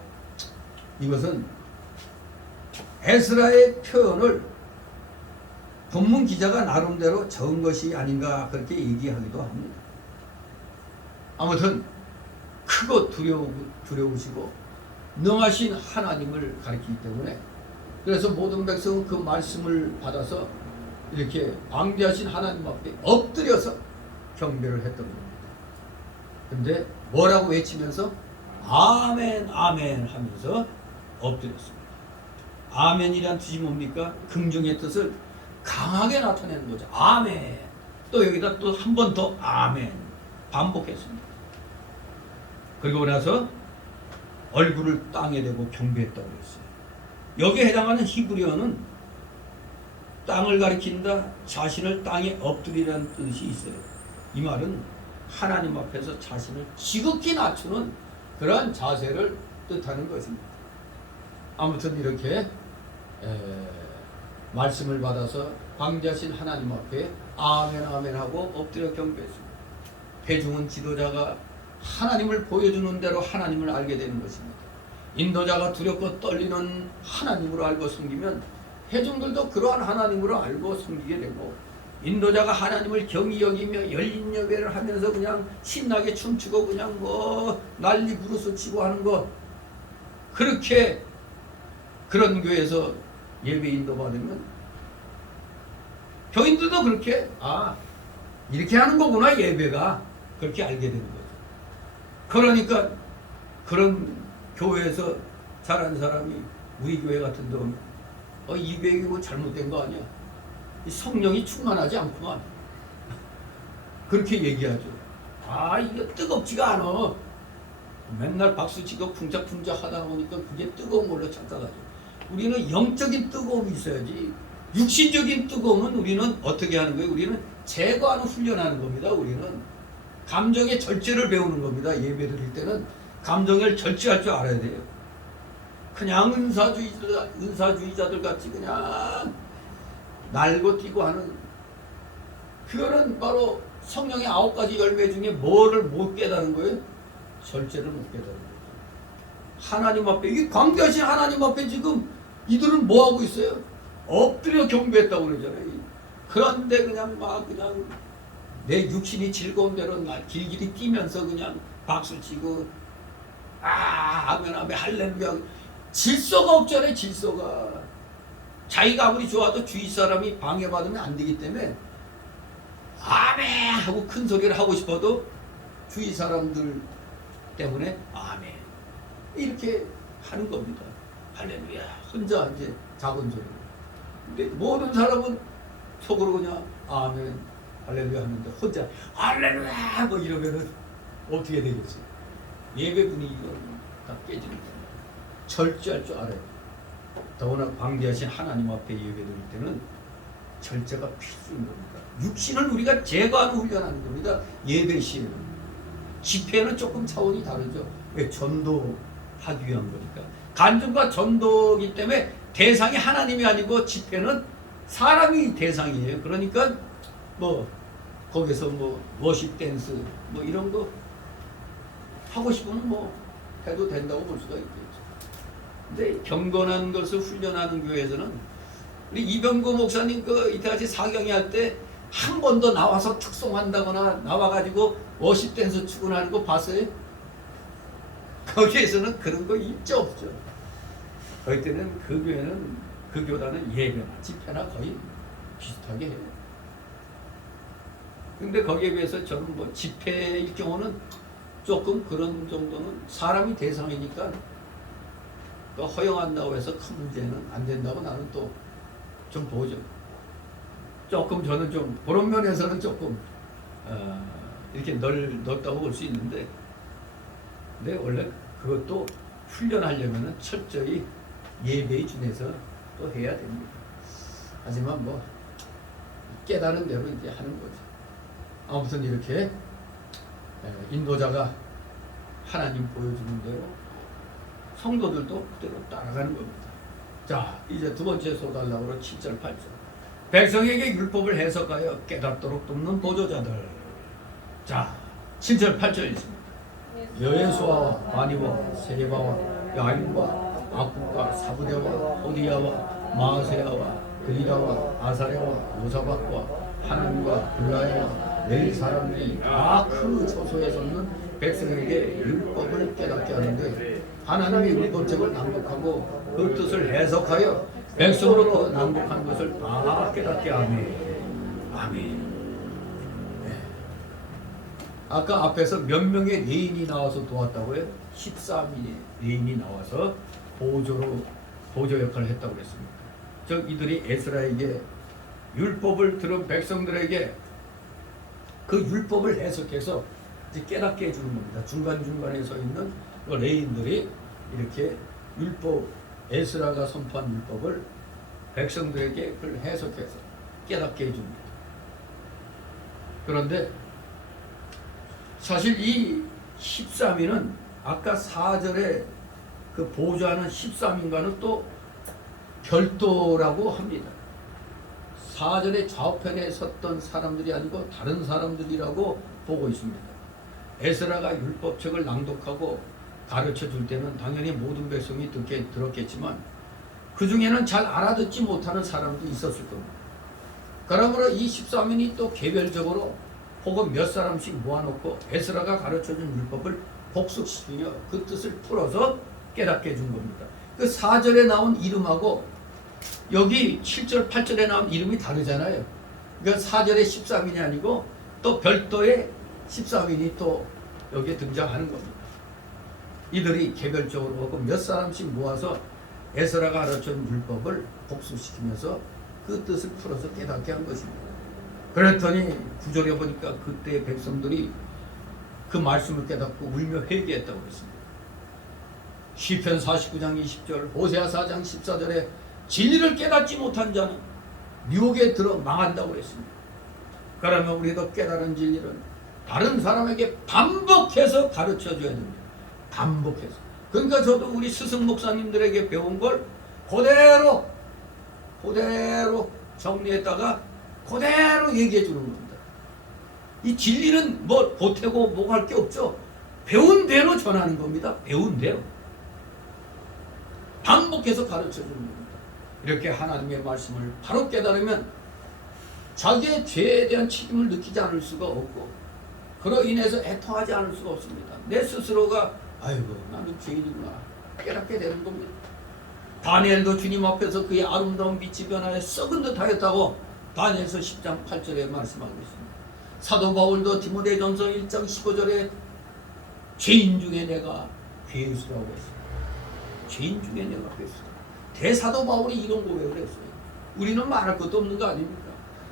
이것은 에스라의 표현을 본문 기자가 나름대로 적은 것이 아닌가 그렇게 얘기하기도 합니다. 아무튼 크고 두려우시고 능하신 하나님을 가리키기 때문에, 그래서 모든 백성은 그 말씀을 받아서 이렇게 광대하신 하나님 앞에 엎드려서 경배를 했던 겁니다. 근데 뭐라고 외치면서 아멘 아멘 하면서 엎드렸습니다. 아멘이란 뜻이 뭡니까? 긍정의 뜻을 강하게 나타내는 거죠. 아멘. 또 여기다 또 한 번 더 아멘 반복했습니다. 그리고 나서 얼굴을 땅에 대고 경배했다고 했어요. 여기에 해당하는 히브리어는 땅을 가리킨다, 자신을 땅에 엎드리라는 뜻이 있어요. 이 말은 하나님 앞에서 자신을 지극히 낮추는 그러한 자세를 뜻하는 것입니다. 아무튼 이렇게 말씀을 받아서 광대하신 하나님 앞에 아멘 아멘 하고 엎드려 경배했습니다. 회중은 지도자가 하나님을 보여주는 대로 하나님을 알게 되는 것입니다. 인도자가 두렵고 떨리는 하나님으로 알고 섬기면 회중들도 그러한 하나님으로 알고 섬기게 되고, 인도자가 하나님을 경히 여기며 열린 예배를 하면서 그냥 신나게 춤추고 그냥 뭐 난리 부르스 치고 하는 것, 그렇게 그런 교회에서 예배 인도받으면 교인들도 그렇게 이렇게 하는 거구나 예배가, 그렇게 알게 되는 거죠. 그러니까 그런 교회에서 자란 사람이 우리 교회 같은 데 이 교회 뭐 잘못된 거 아니야? 성령이 충만하지 않구만. 그렇게 얘기하죠. 이게 뜨겁지가 않아. 맨날 박수치고 풍작풍작 하다 보니까 그게 뜨거운 걸로 착각하죠. 우리는 영적인 뜨거움이 있어야지. 육신적인 뜨거움은 우리는 어떻게 하는 거예요? 우리는 제거하는 훈련하는 겁니다. 우리는 감정의 절제를 배우는 겁니다. 예배 드릴 때는 감정을 절제할 줄 알아야 돼요. 그냥 은사주의자들 같이 그냥 날고 뛰고 하는, 그거는 바로 성령의 9가지 열매 중에 뭐를 못 깨달은 거예요? 절제를 못 깨달은 거예요. 하나님 앞에, 이 광대하신 하나님 앞에 지금 이들은 뭐 하고 있어요? 엎드려 경배했다고 그러잖아요. 그런데 그냥 내 육신이 즐거운 대로 길길이 뛰면서 그냥 박수치고 아멘 아멘 할렐루야. 질서가 없잖아요. 질서가. 자기가 아무리 좋아도 주위 사람이 방해받으면 안 되기 때문에 아멘 하고 큰 소리를 하고 싶어도 주위 사람들 때문에 아멘 이렇게 하는 겁니다. 할렐루야. 혼자 이제 작은 소리로. 근데 모든 사람은 속으로 그냥 아멘 할렐루야 하는데 혼자 할렐루야 뭐 이러면은 어떻게 되겠어요? 예배 분위기가 다 깨지는 거예요. 절제할 줄 알아요. 더구나 광대하신 하나님 앞에 예배 드릴 때는 절제가 필수인 겁니다. 육신을 우리가 제거하는 훈련하는 겁니다. 예배 시에는. 집회는 조금 차원이 다르죠. 왜? 전도하기 위한 거니까. 간증과 전도이기 때문에 대상이 하나님이 아니고 집회는 사람이 대상이에요. 그러니까 뭐 거기서 뭐 워십 댄스 뭐 이런 거 하고 싶으면 뭐 해도 된다고 볼 수가 있겠죠. 근데 경건한 것을 훈련하는 교회에서는 우리 이병구 목사님 이때까지 사경이 할 때 한 번도 나와서 축송한다거나 나와가지고 워십 댄스 추고 하는 거 봤어요? 거기에서는 그런 거 일조 없죠. 거기 때는 그 교회는 그 교단은 예배나 집회나 거의 비슷하게 해요. 근데 거기에 비해서 저는 뭐 집회일 경우는 조금 그런 정도는 사람이 대상이니까 또 허용한다고 해서 큰 문제는 안 된다고 나는 또 좀 보죠. 조금 저는 좀 그런 면에서는 조금 이렇게 넓다고 볼 수 있는데, 근데 원래 그것도 훈련하려면은 철저히 예배에 준해서 또 해야 됩니다. 하지만 뭐 깨달은 대로 이제 하는 거죠. 아무튼 이렇게 인도자가 하나님 보여주는 대로 성도들도 그대로 따라가는 겁니다. 자, 이제 두 번째 소달락으로 7절 8절. 백성에게 율법을 해석하여 깨닫도록 돕는 보조자들. 자, 7절 8절 있습니다. 여호수아와 바니와 세레바와 야인과 악국과 사부대와 호디야와 마아세야와 그리다와 아사랴와 요사박과 하나님과 블라야와 넬 사람들이 다 그 처소에 섰는 백성에게 율법을 깨닫게 하는데, 하나님의 율법책을 낭독하고 그 뜻을 해석하여 백성으로 그 낭독한 것을 다 깨닫게 하며. 아멘. 아까 앞에서 몇 명의 레인이 나와서 도왔다고요? 13인의 레인이 나와서 보조 역할을 했다고 그랬습니다. 즉 이들이 에스라에게 율법을 들은 백성들에게 그 율법을 해석해서 이제 깨닫게 해주는 겁니다. 중간중간에 서 있는 그 레인들이 이렇게 율법, 에스라가 선포한 율법을 백성들에게 그걸 해석해서 깨닫게 해줍니다. 그런데 사실 이 13인은 아까 4절에 그 보좌하는 13인과는 또 별도라고 합니다. 4절의 좌우편에 섰던 사람들이 아니고 다른 사람들이라고 보고 있습니다. 에스라가 율법책을 낭독하고 가르쳐 줄 때는 당연히 모든 백성이 들었겠지만 그 중에는 잘 알아듣지 못하는 사람도 있었을 겁니다. 그러므로 이 13인이 또 개별적으로 혹은 몇 사람씩 모아놓고 에스라가 가르쳐준 율법을 복습시키며 그 뜻을 풀어서 깨닫게 해준 겁니다. 그 4절에 나온 이름하고 여기 7절, 8절에 나온 이름이 다르잖아요. 그러니까 4절에 13인이 아니고 또 별도의 13인이 또 여기에 등장하는 겁니다. 이들이 개별적으로 혹은 몇 사람씩 모아서 에스라가 가르쳐준 율법을 복습시키면서 그 뜻을 풀어서 깨닫게 한 것입니다. 그랬더니 9절에 보니까 그때 백성들이 그 말씀을 깨닫고 울며 회개했다고 그랬습니다. 시편 49장 20절, 호세아 4장 14절에 진리를 깨닫지 못한 자는 유혹에 들어 망한다고 그랬습니다. 그러면 우리도 깨달은 진리를 다른 사람에게 반복해서 가르쳐줘야 됩니다. 반복해서. 그러니까 저도 우리 스승 목사님들에게 배운 걸 그대로 정리했다가 그대로 얘기해 주는 겁니다. 이 진리는 뭐 보태고 뭐 할 게 없죠. 배운 대로 전하는 겁니다. 배운 대로. 반복해서 가르쳐 주는 겁니다. 이렇게 하나님의 말씀을 바로 깨달으면 자기의 죄에 대한 책임을 느끼지 않을 수가 없고, 그로 인해서 애통하지 않을 수가 없습니다. 내 스스로가 아이고 나는 죄인이구나 깨닫게 되는 겁니다. 다니엘도 주님 앞에서 그의 아름다운 빛이 변하여 썩은 듯 하였다고 다니엘서 10장 8절에 말씀하고 있습니다. 사도 바울도 디모데전서 1장 15절에 죄인 중에 내가 괴수라고 했습니다. 죄인 중에 내가 괴수다. 대사도 바울이 이런 고백을 했어요. 우리는 말할 것도 없는 거 아닙니까?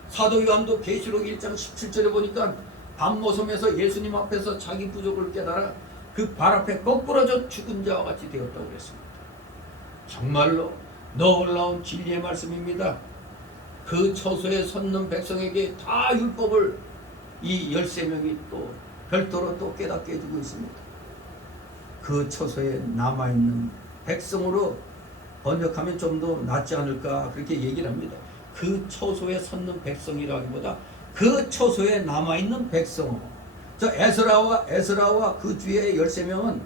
사도 요한도 계시록 1장 17절에 보니까 밤모섬에서 예수님 앞에서 자기 부족을 깨달아 그 발 앞에 거꾸러져 죽은 자와 같이 되었다고 그랬습니다. 정말로 놀라운 진리의 말씀입니다. 그 처소에 섰는 백성에게 다 율법을 이 13명이 또 별도로 또 깨닫게 해주고 있습니다. 그 처소에 남아있는 백성으로 번역하면 좀 더 낫지 않을까 그렇게 얘기를 합니다. 그 처소에 섰는 백성이라기보다 그 처소에 남아있는 백성. 저 에스라와 그 뒤에 13명은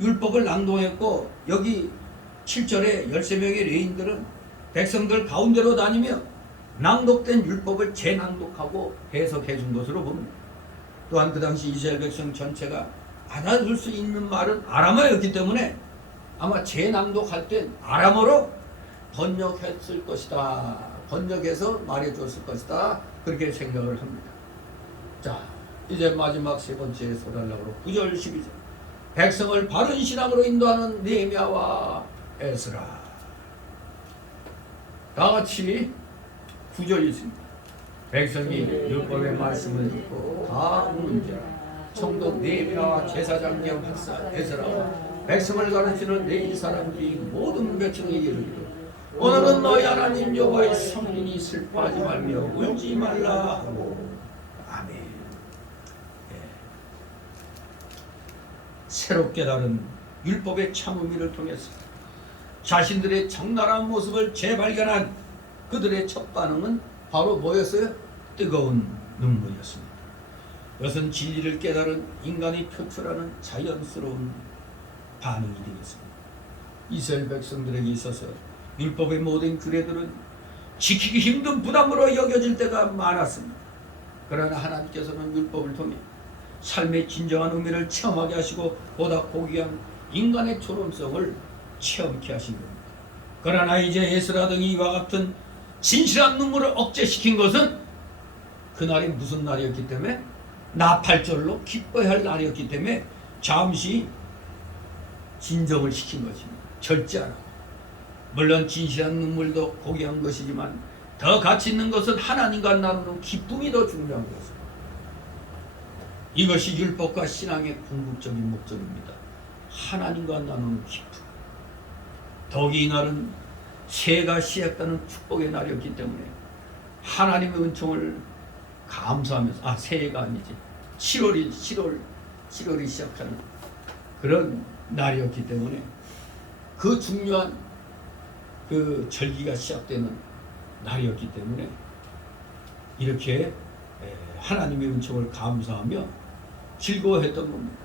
율법을 낭독했고, 여기 7절에 13명의 레인들은 백성들 가운데로 다니며 낭독된 율법을 재낭독하고 해석해 준 것으로 봅니다. 또한 그 당시 이스라엘 백성 전체가 알아들 수 있는 말은 아람어였기 때문에 아마 재낭독할 땐 아람어로 번역했을 것이다. 번역해서 말해줬을 것이다. 그렇게 생각을 합니다. 자, 이제 마지막 세 번째 소달락으로 9절 12절 백성을 바른 신앙으로 인도하는 느헤미야와 에스라. 다 같이 9절이 있습니다. 백성이 율법의 말씀을 듣고 다 우는지라 성도 느헤미야와 제사장 겸 학사 에스라와 백성을 가르치는 레위 사람들이 모든 백성에게 이르기를 오늘은 너희 하나님 여호와의 성인이 슬퍼하지 말며 울지 말라 하고 아멘. 새롭게 다른 율법의 참 의미를 통해서 자신들의 적나라한 모습을 재발견한 그들의 첫 반응은 바로 뭐였어요? 뜨거운 눈물이었습니다. 이것은 진리를 깨달은 인간이 표출하는 자연스러운 반응이 되겠습니다. 이스라엘 백성들에게 있어서 율법의 모든 규례들은 지키기 힘든 부담으로 여겨질 때가 많았습니다. 그러나 하나님께서는 율법을 통해 삶의 진정한 의미를 체험하게 하시고 보다 고귀한 인간의 존엄성을 체험케 하신 겁니다. 그러나 이제 에스라 등이 이와 같은 진실한 눈물을 억제시킨 것은 그날이 무슨 날이었기 때문에 나팔절로 기뻐해야 할 날이었기 때문에 잠시 진정을 시킨 것입니다. 절제하라고. 물론 진실한 눈물도 고귀한 것이지만 더 가치 있는 것은 하나님과 나누는 기쁨이 더 중요한 것입니다. 이것이 율법과 신앙의 궁극적인 목적입니다. 하나님과 나누는 기쁨. 더욱이 이날은 새해가 시작되는 축복의 날이었기 때문에 하나님의 은총을 감사하면서 새해가 아니지 7월이 시작하는 그런 날이었기 때문에 그 중요한 그 절기가 시작되는 날이었기 때문에 이렇게 하나님의 은총을 감사하며 즐거워했던 겁니다.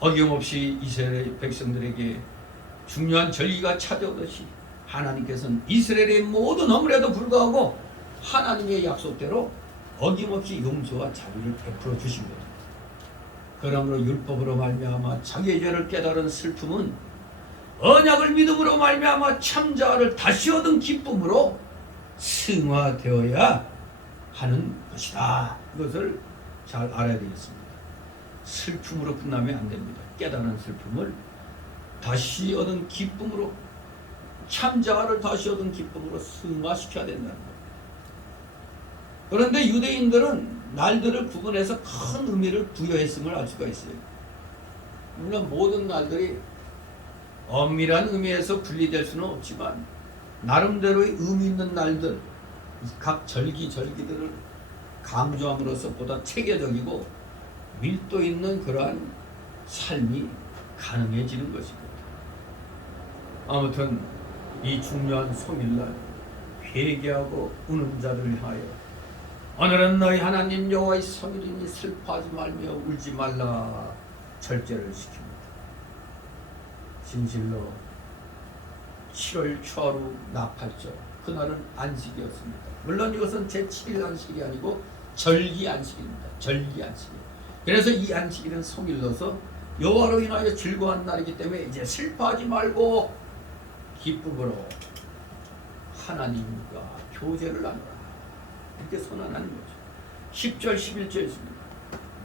어김없이 이스라엘 백성들에게 중요한 절기가 찾아오듯이 하나님께서는 이스라엘의 모든 허물에도 불구하고 하나님의 약속대로 어김없이 용서와 자비를 베풀어 주신 겁니다. 그러므로 율법으로 말미암아 자기의 죄를 깨달은 슬픔은 언약을 믿음으로 말미암아 참자를 다시 얻은 기쁨으로 승화되어야 하는 것이다. 이것을 잘 알아야 되겠습니다. 슬픔으로 끝나면 안 됩니다. 깨달은 슬픔을 다시 얻은 기쁨으로 참자를 다시 얻은 기쁨으로 승화시켜야 된다는 겁니다. 그런데 유대인들은 날들을 구분해서 큰 의미를 부여했음을 알 수가 있어요. 물론 모든 날들이 엄밀한 의미에서 분리될 수는 없지만 나름대로의 의미 있는 날들, 각 절기들을 강조함으로써 보다 체계적이고 밀도 있는 그러한 삶이 가능해지는 것입니다. 아무튼 이 중요한 소밀날 회개하고 우는 자를 위하여 오늘은 너희 하나님 여호와의 성일이니 슬퍼하지 말며 울지 말라 절제를 시킵니다. 진실로 7월 초하루 나팔절 그날은 안식이었습니다. 물론 이것은 제7일 안식이 아니고 절기 안식입니다. 절기 안식. 그래서 이 안식일은 성일로서 여호와로 인하여 즐거운 날이기 때문에 이제 슬퍼하지 말고 기쁨으로 하나님과 교제를 나누라 이렇게 선언하는 거죠. 10절 11절 있습니다.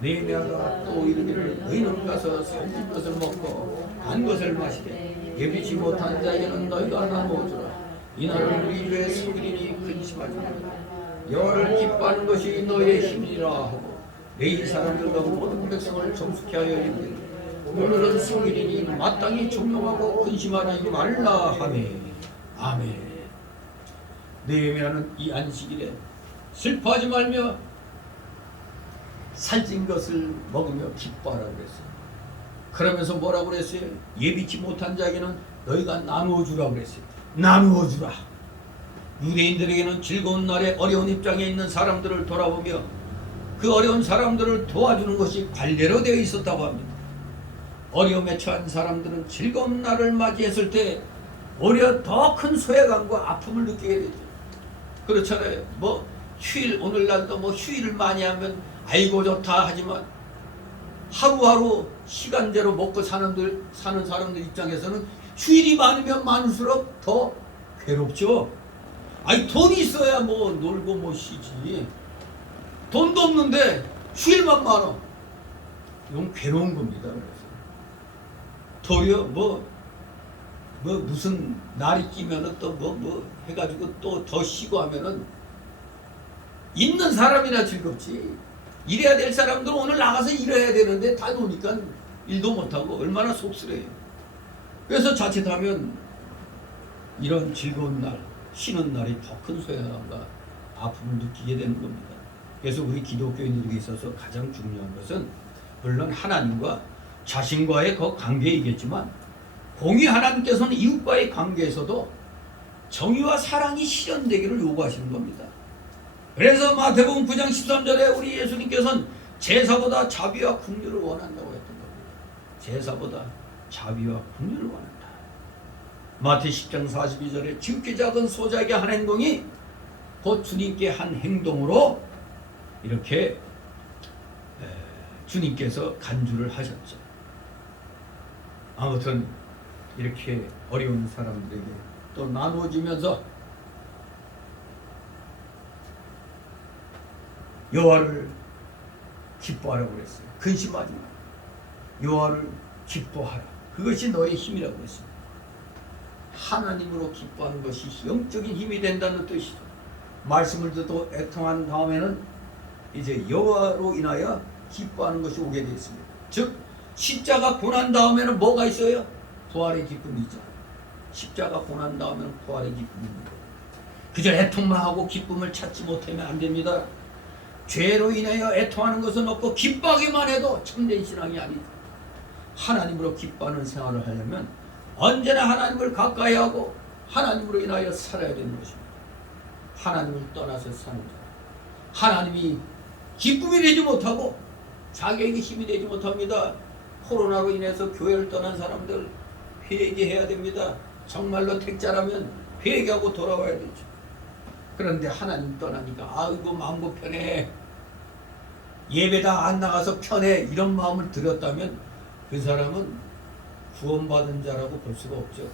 느헤미야가 또 이르기를 너희는 가서 살찐 것을 먹고 단 것을 마시되 예비치 못한 자에게는 너희가 나누어주라. 이날은 우리 주의 성일이니 근심하지 말라. 여호와를 기뻐하는 것이 너희의 힘이라 하고 레위 사람들과 모든 백성을 정숙케 하여 이르기를 오늘은 성일이니 마땅히 존경하고 근심하지 말라 하매. 아멘. 느헤미야는 이 안식일에 슬퍼하지 말며 살찐 것을 먹으며 기뻐하라고 그랬어요. 그러면서 뭐라고 그랬어요? 예비치 못한 자에게는 너희가 나누어주라고 그랬어요. 나누어주라. 유대인들에게는 즐거운 날에 어려운 입장에 있는 사람들을 돌아보며 그 어려운 사람들을 도와주는 것이 관례로 되어 있었다고 합니다. 어려움에 처한 사람들은 즐거운 날을 맞이했을 때 오히려 더 큰 소외감과 아픔을 느끼게 되죠. 그렇잖아요. 뭐 휴일 오늘날도 뭐 휴일을 많이 하면 아이고 좋다 하지만 하루하루 시간대로 먹고 사는 사람들 입장에서는 휴일이 많으면 많을수록 더 괴롭죠. 아니 돈이 있어야 뭐 놀고 뭐 쉬지. 돈도 없는데 휴일만 많아. 이건 괴로운 겁니다. 그래서 도리어 뭐 무슨 날이 끼면은 또 뭐 해가지고 또 더 쉬고 하면은 있는 사람이나 즐겁지. 일해야 될 사람들은 오늘 나가서 일해야 되는데 다 노니까 일도 못하고 얼마나 속쓰려요. 그래서 자칫하면 이런 즐거운 날, 쉬는 날이 더 큰 소양과 아픔을 느끼게 되는 겁니다. 그래서 우리 기독교인들에게 있어서 가장 중요한 것은 물론 하나님과 자신과의 그 관계이겠지만 공의 하나님께서는 이웃과의 관계에서도 정의와 사랑이 실현되기를 요구하시는 겁니다. 그래서 마태복음 9장 13절에 우리 예수님께서는 제사보다 자비와 긍휼을 원한다고 했던 겁니다. 제사보다 자비와 긍휼을 원한다. 마태 10장 42절에 지극히 작은 소자에게 한 행동이 곧 주님께 한 행동으로 이렇게 주님께서 간주를 하셨죠. 아무튼 이렇게 어려운 사람들에게 또 나누어지면서 여호와를 기뻐하라고 그랬어요. 근심하지 마. 여호와를 기뻐하라. 그것이 너의 힘이라고 그랬어요. 하나님으로 기뻐하는 것이 영적인 힘이 된다는 뜻이죠. 말씀을 듣고 애통한 다음에는 이제 여호와로 인하여 기뻐하는 것이 오게 되어 있습니다. 즉 십자가 고난 다음에는 뭐가 있어요? 부활의 기쁨이죠. 십자가 고난 다음에는 부활의 기쁨입니다. 그저 애통만 하고 기쁨을 찾지 못하면 안 됩니다. 죄로 인하여 애통하는 것은 없고 기뻐하기만 해도 참된 신앙이 아니다. 하나님으로 기뻐하는 생활을 하려면 언제나 하나님을 가까이 하고 하나님으로 인하여 살아야 되는 것입니다. 하나님을 떠나서 사는 자, 하나님이 기쁨이 되지 못하고 자기에게 힘이 되지 못합니다. 코로나로 인해서 교회를 떠난 사람들 회개해야 됩니다. 정말로 택자라면 회개하고 돌아와야 되죠. 그런데 하나님 떠나니까 아이고 마음도 편해, 예배당 안 나가서 편해, 이런 마음을 들였다면 그 사람은 구원받은 자라고 볼 수가 없죠.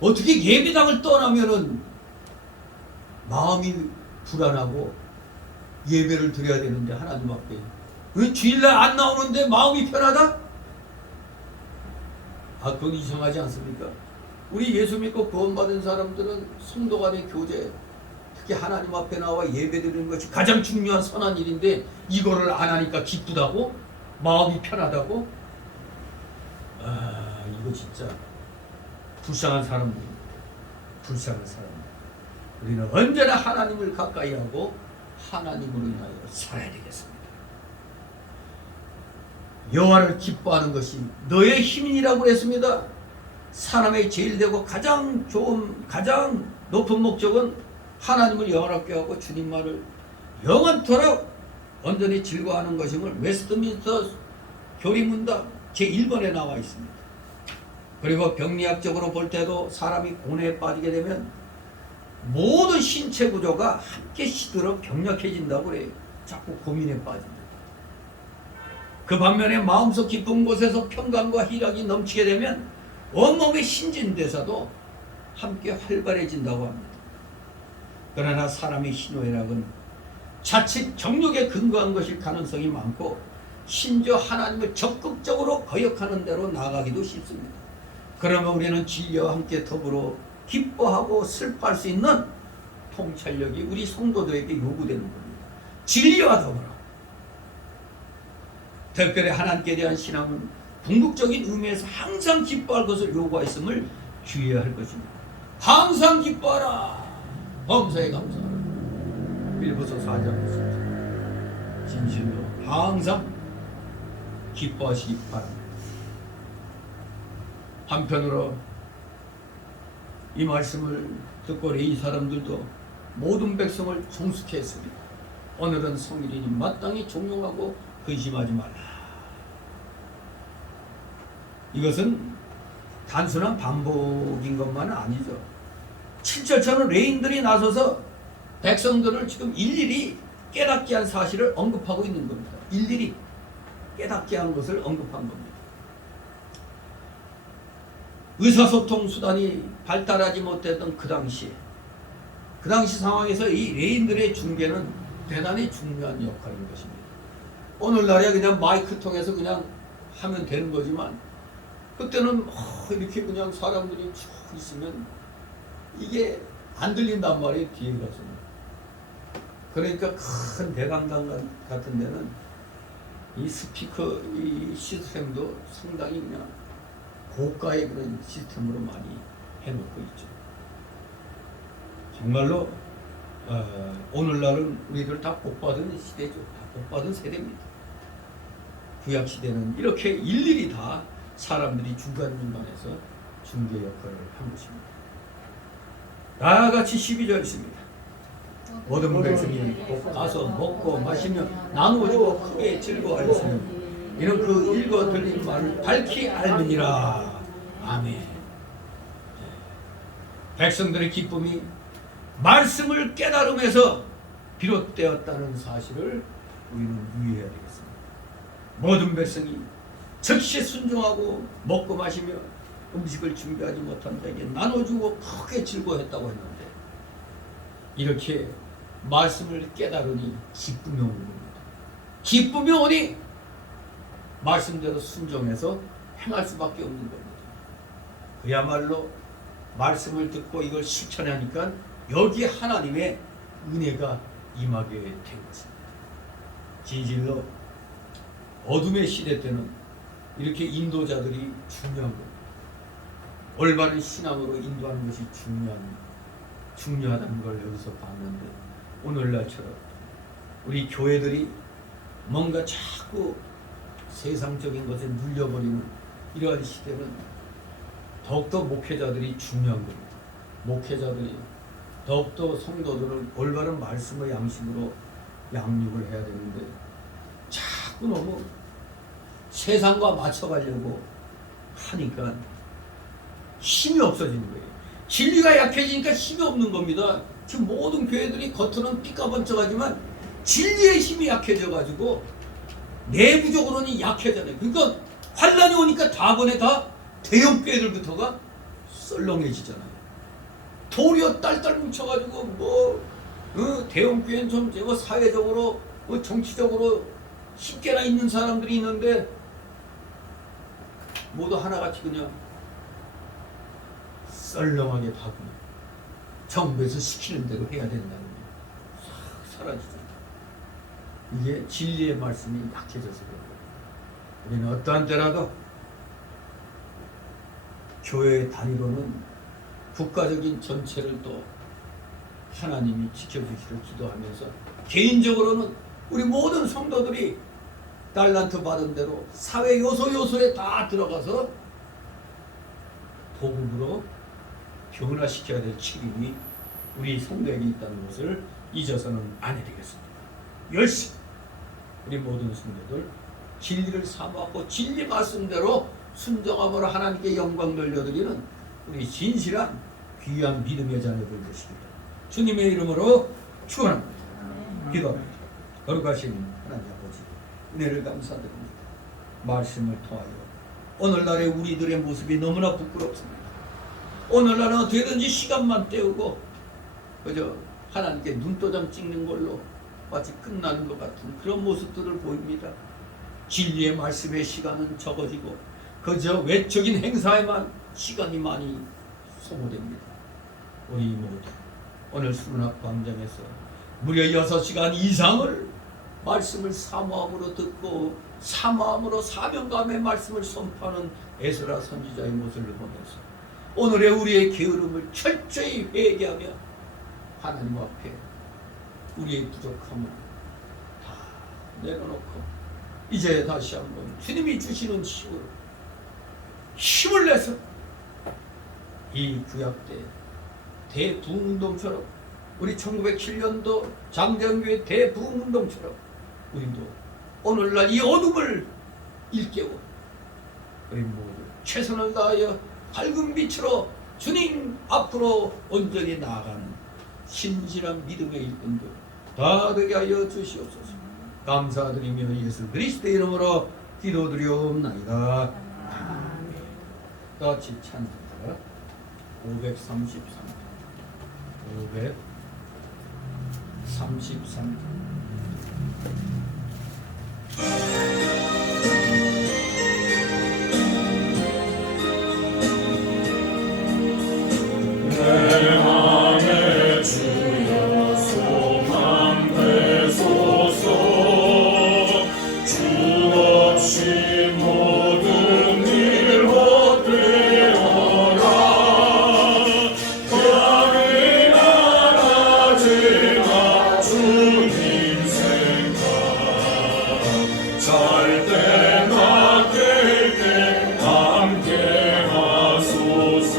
어떻게 예배당을 떠나면은 마음이 불안하고 예배를 드려야 되는데 하나님 앞에 왜 주일날 안 나오는데 마음이 편하다? 그건 이상하지 않습니까? 우리 예수 믿고 구원받은 사람들은 성도 간의 교제, 특히 하나님 앞에 나와 예배드리는 것이 가장 중요한 선한 일인데 이거를 안 하니까 기쁘다고? 마음이 편하다고? 이거 진짜 불쌍한 사람들입니다. 불쌍한 사람들. 우리는 언제나 하나님을 가까이 하고 하나님으로 인하여 살아야 되겠습니다. 여호와를 기뻐하는 것이 너의 힘이라고 했습니다. 사람의 제일 되고 가장 좋은, 가장 높은 목적은 하나님을 영원하게 하고 주님만을 영원토록 온전히 즐거워하는 것임을 웨스트민스터 교리문답 제1번에 나와 있습니다. 그리고 병리학적으로 볼 때도 사람이 고뇌에 빠지게 되면 모든 신체 구조가 함께 시들어 병력해진다고 그래요. 자꾸 고민에 빠집니다. 그 반면에 마음속 깊은 곳에서 평강과 희락이 넘치게 되면 온몸의 신진대사도 함께 활발해진다고 합니다. 그러나 사람의 희노애락은 자칫 정욕에 근거한 것일 가능성이 많고 심지어 하나님을 적극적으로 거역하는 대로 나아가기도 쉽습니다. 그러면 우리는 진리와 함께 더불어 기뻐하고 슬퍼할 수 있는 통찰력이 우리 성도들에게 요구되는 겁니다. 진리와 더불어. 특별히 하나님께 대한 신앙은 궁극적인 의미에서 항상 기뻐할 것을 요구하였음을 주의해야 할 것입니다. 항상 기뻐하라. 범사에 감사하라. 빌보서 4장 진실로 항상 기뻐하시기 바랍니다. 한편으로 이 말씀을 듣고 이 사람들도 모든 백성을 종숙해 했습니다. 오늘은 성일이니 마땅히 종용하고 근심하지 말라. 이것은 단순한 반복인 것만은 아니죠. 7절처럼 레인들이 나서서 백성들을 지금 일일이 깨닫게 한 사실을 언급하고 있는 겁니다. 일일이 깨닫게 한 것을 언급한 겁니다. 의사소통 수단이 발달하지 못했던 그 당시 상황에서 이 레인들의 중계는 대단히 중요한 역할인 것입니다. 오늘날에 그냥 마이크 통해서 그냥 하면 되는 거지만 그때는 이렇게 그냥 사람들이 쭉 있으면 이게 안 들린단 말이에요. 뒤에 가서는. 그러니까 큰 대강당 같은 데는 이 스피커 이 시스템도 상당히 그냥 고가의 그런 시스템으로 많이 해놓고 있죠. 정말로 오늘날은 우리들 다 복받은 시대죠. 다 복받은 세대입니다. 구약 시대는 이렇게 일일이 다 사람들이 중간중간에서 중개 역할을 한 것입니다. 다같이 12절 있습니다. 모든 백성이 곧 가서 먹고 마시며 나누어주고 크게 즐거워하였으며 이는 그 읽어 들린 말을 밝히 알느니라. 아멘. 백성들의 기쁨이 말씀을 깨달음에서 비롯되었다는 사실을 우리는 유의해야 되겠습니다. 모든 백성이 즉시 순종하고 먹고 마시며 음식을 준비하지 못한 자에게 나눠주고 크게 즐거워했다고 했는데 이렇게 말씀을 깨달으니 기쁨이 오는 겁니다. 기쁨이 오니 말씀대로 순종해서 행할 수밖에 없는 겁니다. 그야말로 말씀을 듣고 이걸 실천하니까 여기에 하나님의 은혜가 임하게 된 것입니다. 진실로 어둠의 시대 때는 이렇게 인도자들이 중요한 겁니다. 올바른 신앙으로 인도하는 것이 중요하다는 걸 여기서 봤는데 오늘날처럼 우리 교회들이 뭔가 자꾸 세상적인 것에 눌려버리는 이러한 시대는 더욱더 목회자들이 중요한 겁니다. 목회자들이 더욱더 성도들을 올바른 말씀의 양식으로 양육을 해야 되는데 자꾸 너무 세상과 맞춰가려고 하니까 힘이 없어지는 거예요. 진리가 약해지니까 힘이 없는 겁니다. 지금 모든 교회들이 겉으로는 삐까번쩍하지만 진리의 힘이 약해져가지고 내부적으로는 약해져요. 그러니까 환란이 오니까 다번에 다 대형 교회들부터가 썰렁해지잖아요. 도리어 딸딸 뭉쳐가지고 대형 교회는 좀 제가 사회적으로 정치적으로 힘께나 있는 사람들이 있는데 모두 하나같이 그냥 썰렁하게 하고 정부에서 시키는 대로 해야 된다는 게 싹 사라지죠. 이게 진리의 말씀이 약해져서 그래요. 우리는 어떠한 때라도 교회의 단위로는 국가적인 전체를 또 하나님이 지켜주시를 기도하면서 개인적으로는 우리 모든 성도들이 달란트 받은 대로 사회 요소에 다 들어가서 복음으로 변화시켜야 될 책임이 우리 성도에게 있다는 것을 잊어서는 안 해야 되겠습니다. 열심히 우리 모든 성도들 진리를 사모하고 진리 말씀대로 순종함으로 하나님께 영광 돌려드리는 우리 진실한 귀한 믿음의 자녀들 되시기를 주님의 이름으로 축원합니다. 기도합니다. 거룩하신 하나님 아버지 은혜를 감사드립니다. 말씀을 통하여 오늘날의 우리들의 모습이 너무나 부끄럽습니다. 오늘날은 어떻게든지 시간만 때우고 그저 하나님께 눈도장 찍는 걸로 마치 끝나는 것 같은 그런 모습들을 보입니다. 진리의 말씀의 시간은 적어지고 그저 외적인 행사에만 시간이 많이 소모됩니다. 우리 모두 오늘 수문학 광장에서 무려 6시간 이상을 말씀을 사모함으로 듣고 사모함으로 사명감의 말씀을 선포하는 에스라 선지자의 모습을 보면서 오늘의 우리의 게으름을 철저히 회개하며 하나님 앞에 우리의 부족함을 다 내려놓고 이제 다시 한번 주님이 주시는 힘을 내서 이 구약 때 대부흥운동처럼 우리 1907년도 장정교회 대부흥운동처럼 우리도 오늘날 이 어둠을 일깨워 우리 모두 최선을 다하여 밝은 빛으로 주님 앞으로 온전히 나아가는 신실한 믿음의 일꾼들 다 되게 하여 주시옵소서. 감사드리며 예수 그리스도의 이름으로 기도드리옵나이다. 아멘. 같이 찬송가 533 내 맘에 주여 소망 되소서. 주 없이 모든 일 헛되어라. 별이 날아지나 주님 생각 잘 때나 깰 때 함께 하소서.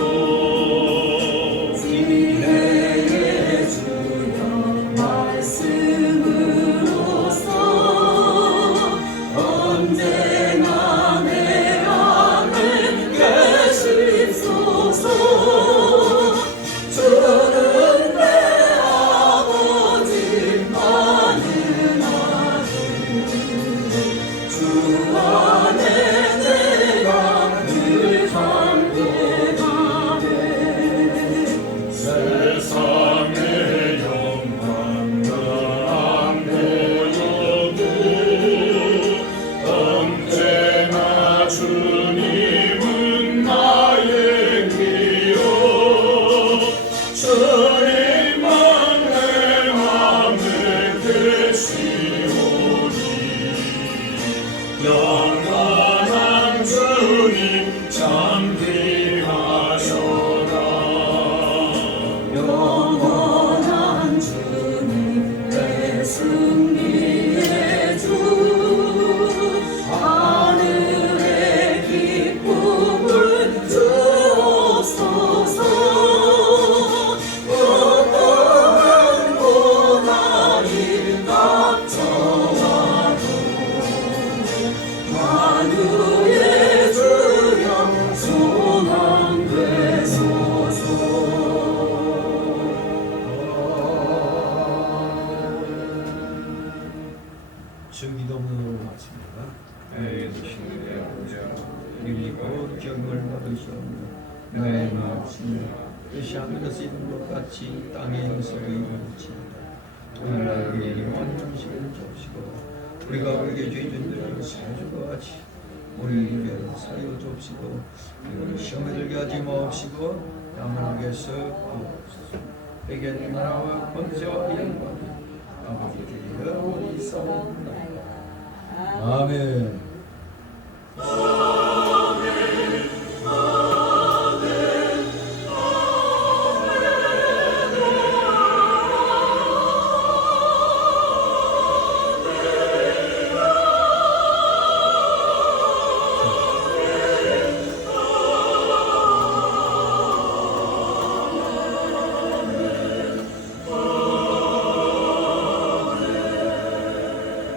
세상의 영광 안 보여도 언제나 주님은 나의 기여. 주님만 내 맘에 계시오니 영원한 주님 잠귀하셔라. 영원한 주님 내 승리의 주 하늘의 기쁨을 주옵소서. 어떠한 고난이 닥쳐와도 만유의 주여 소망 되소서. 주기도문으로 마칩니다. 그리고 경을 받으시옵며 나의 마음이 뜻이 하늘에서 이룬 것 같이 땅에서 이루어지이다. 오늘날 영원 음식을 줍시고 우리가 우리에게 죄진들을 사여주고 같이 우리에게 사여 줍시고 우리를 시험에 들게 하지 마옵시고 다만 하게서 구하옵소서. 내게 나라와 권세와 영광이 아버지께 영원히 있사옵나이다. 아멘.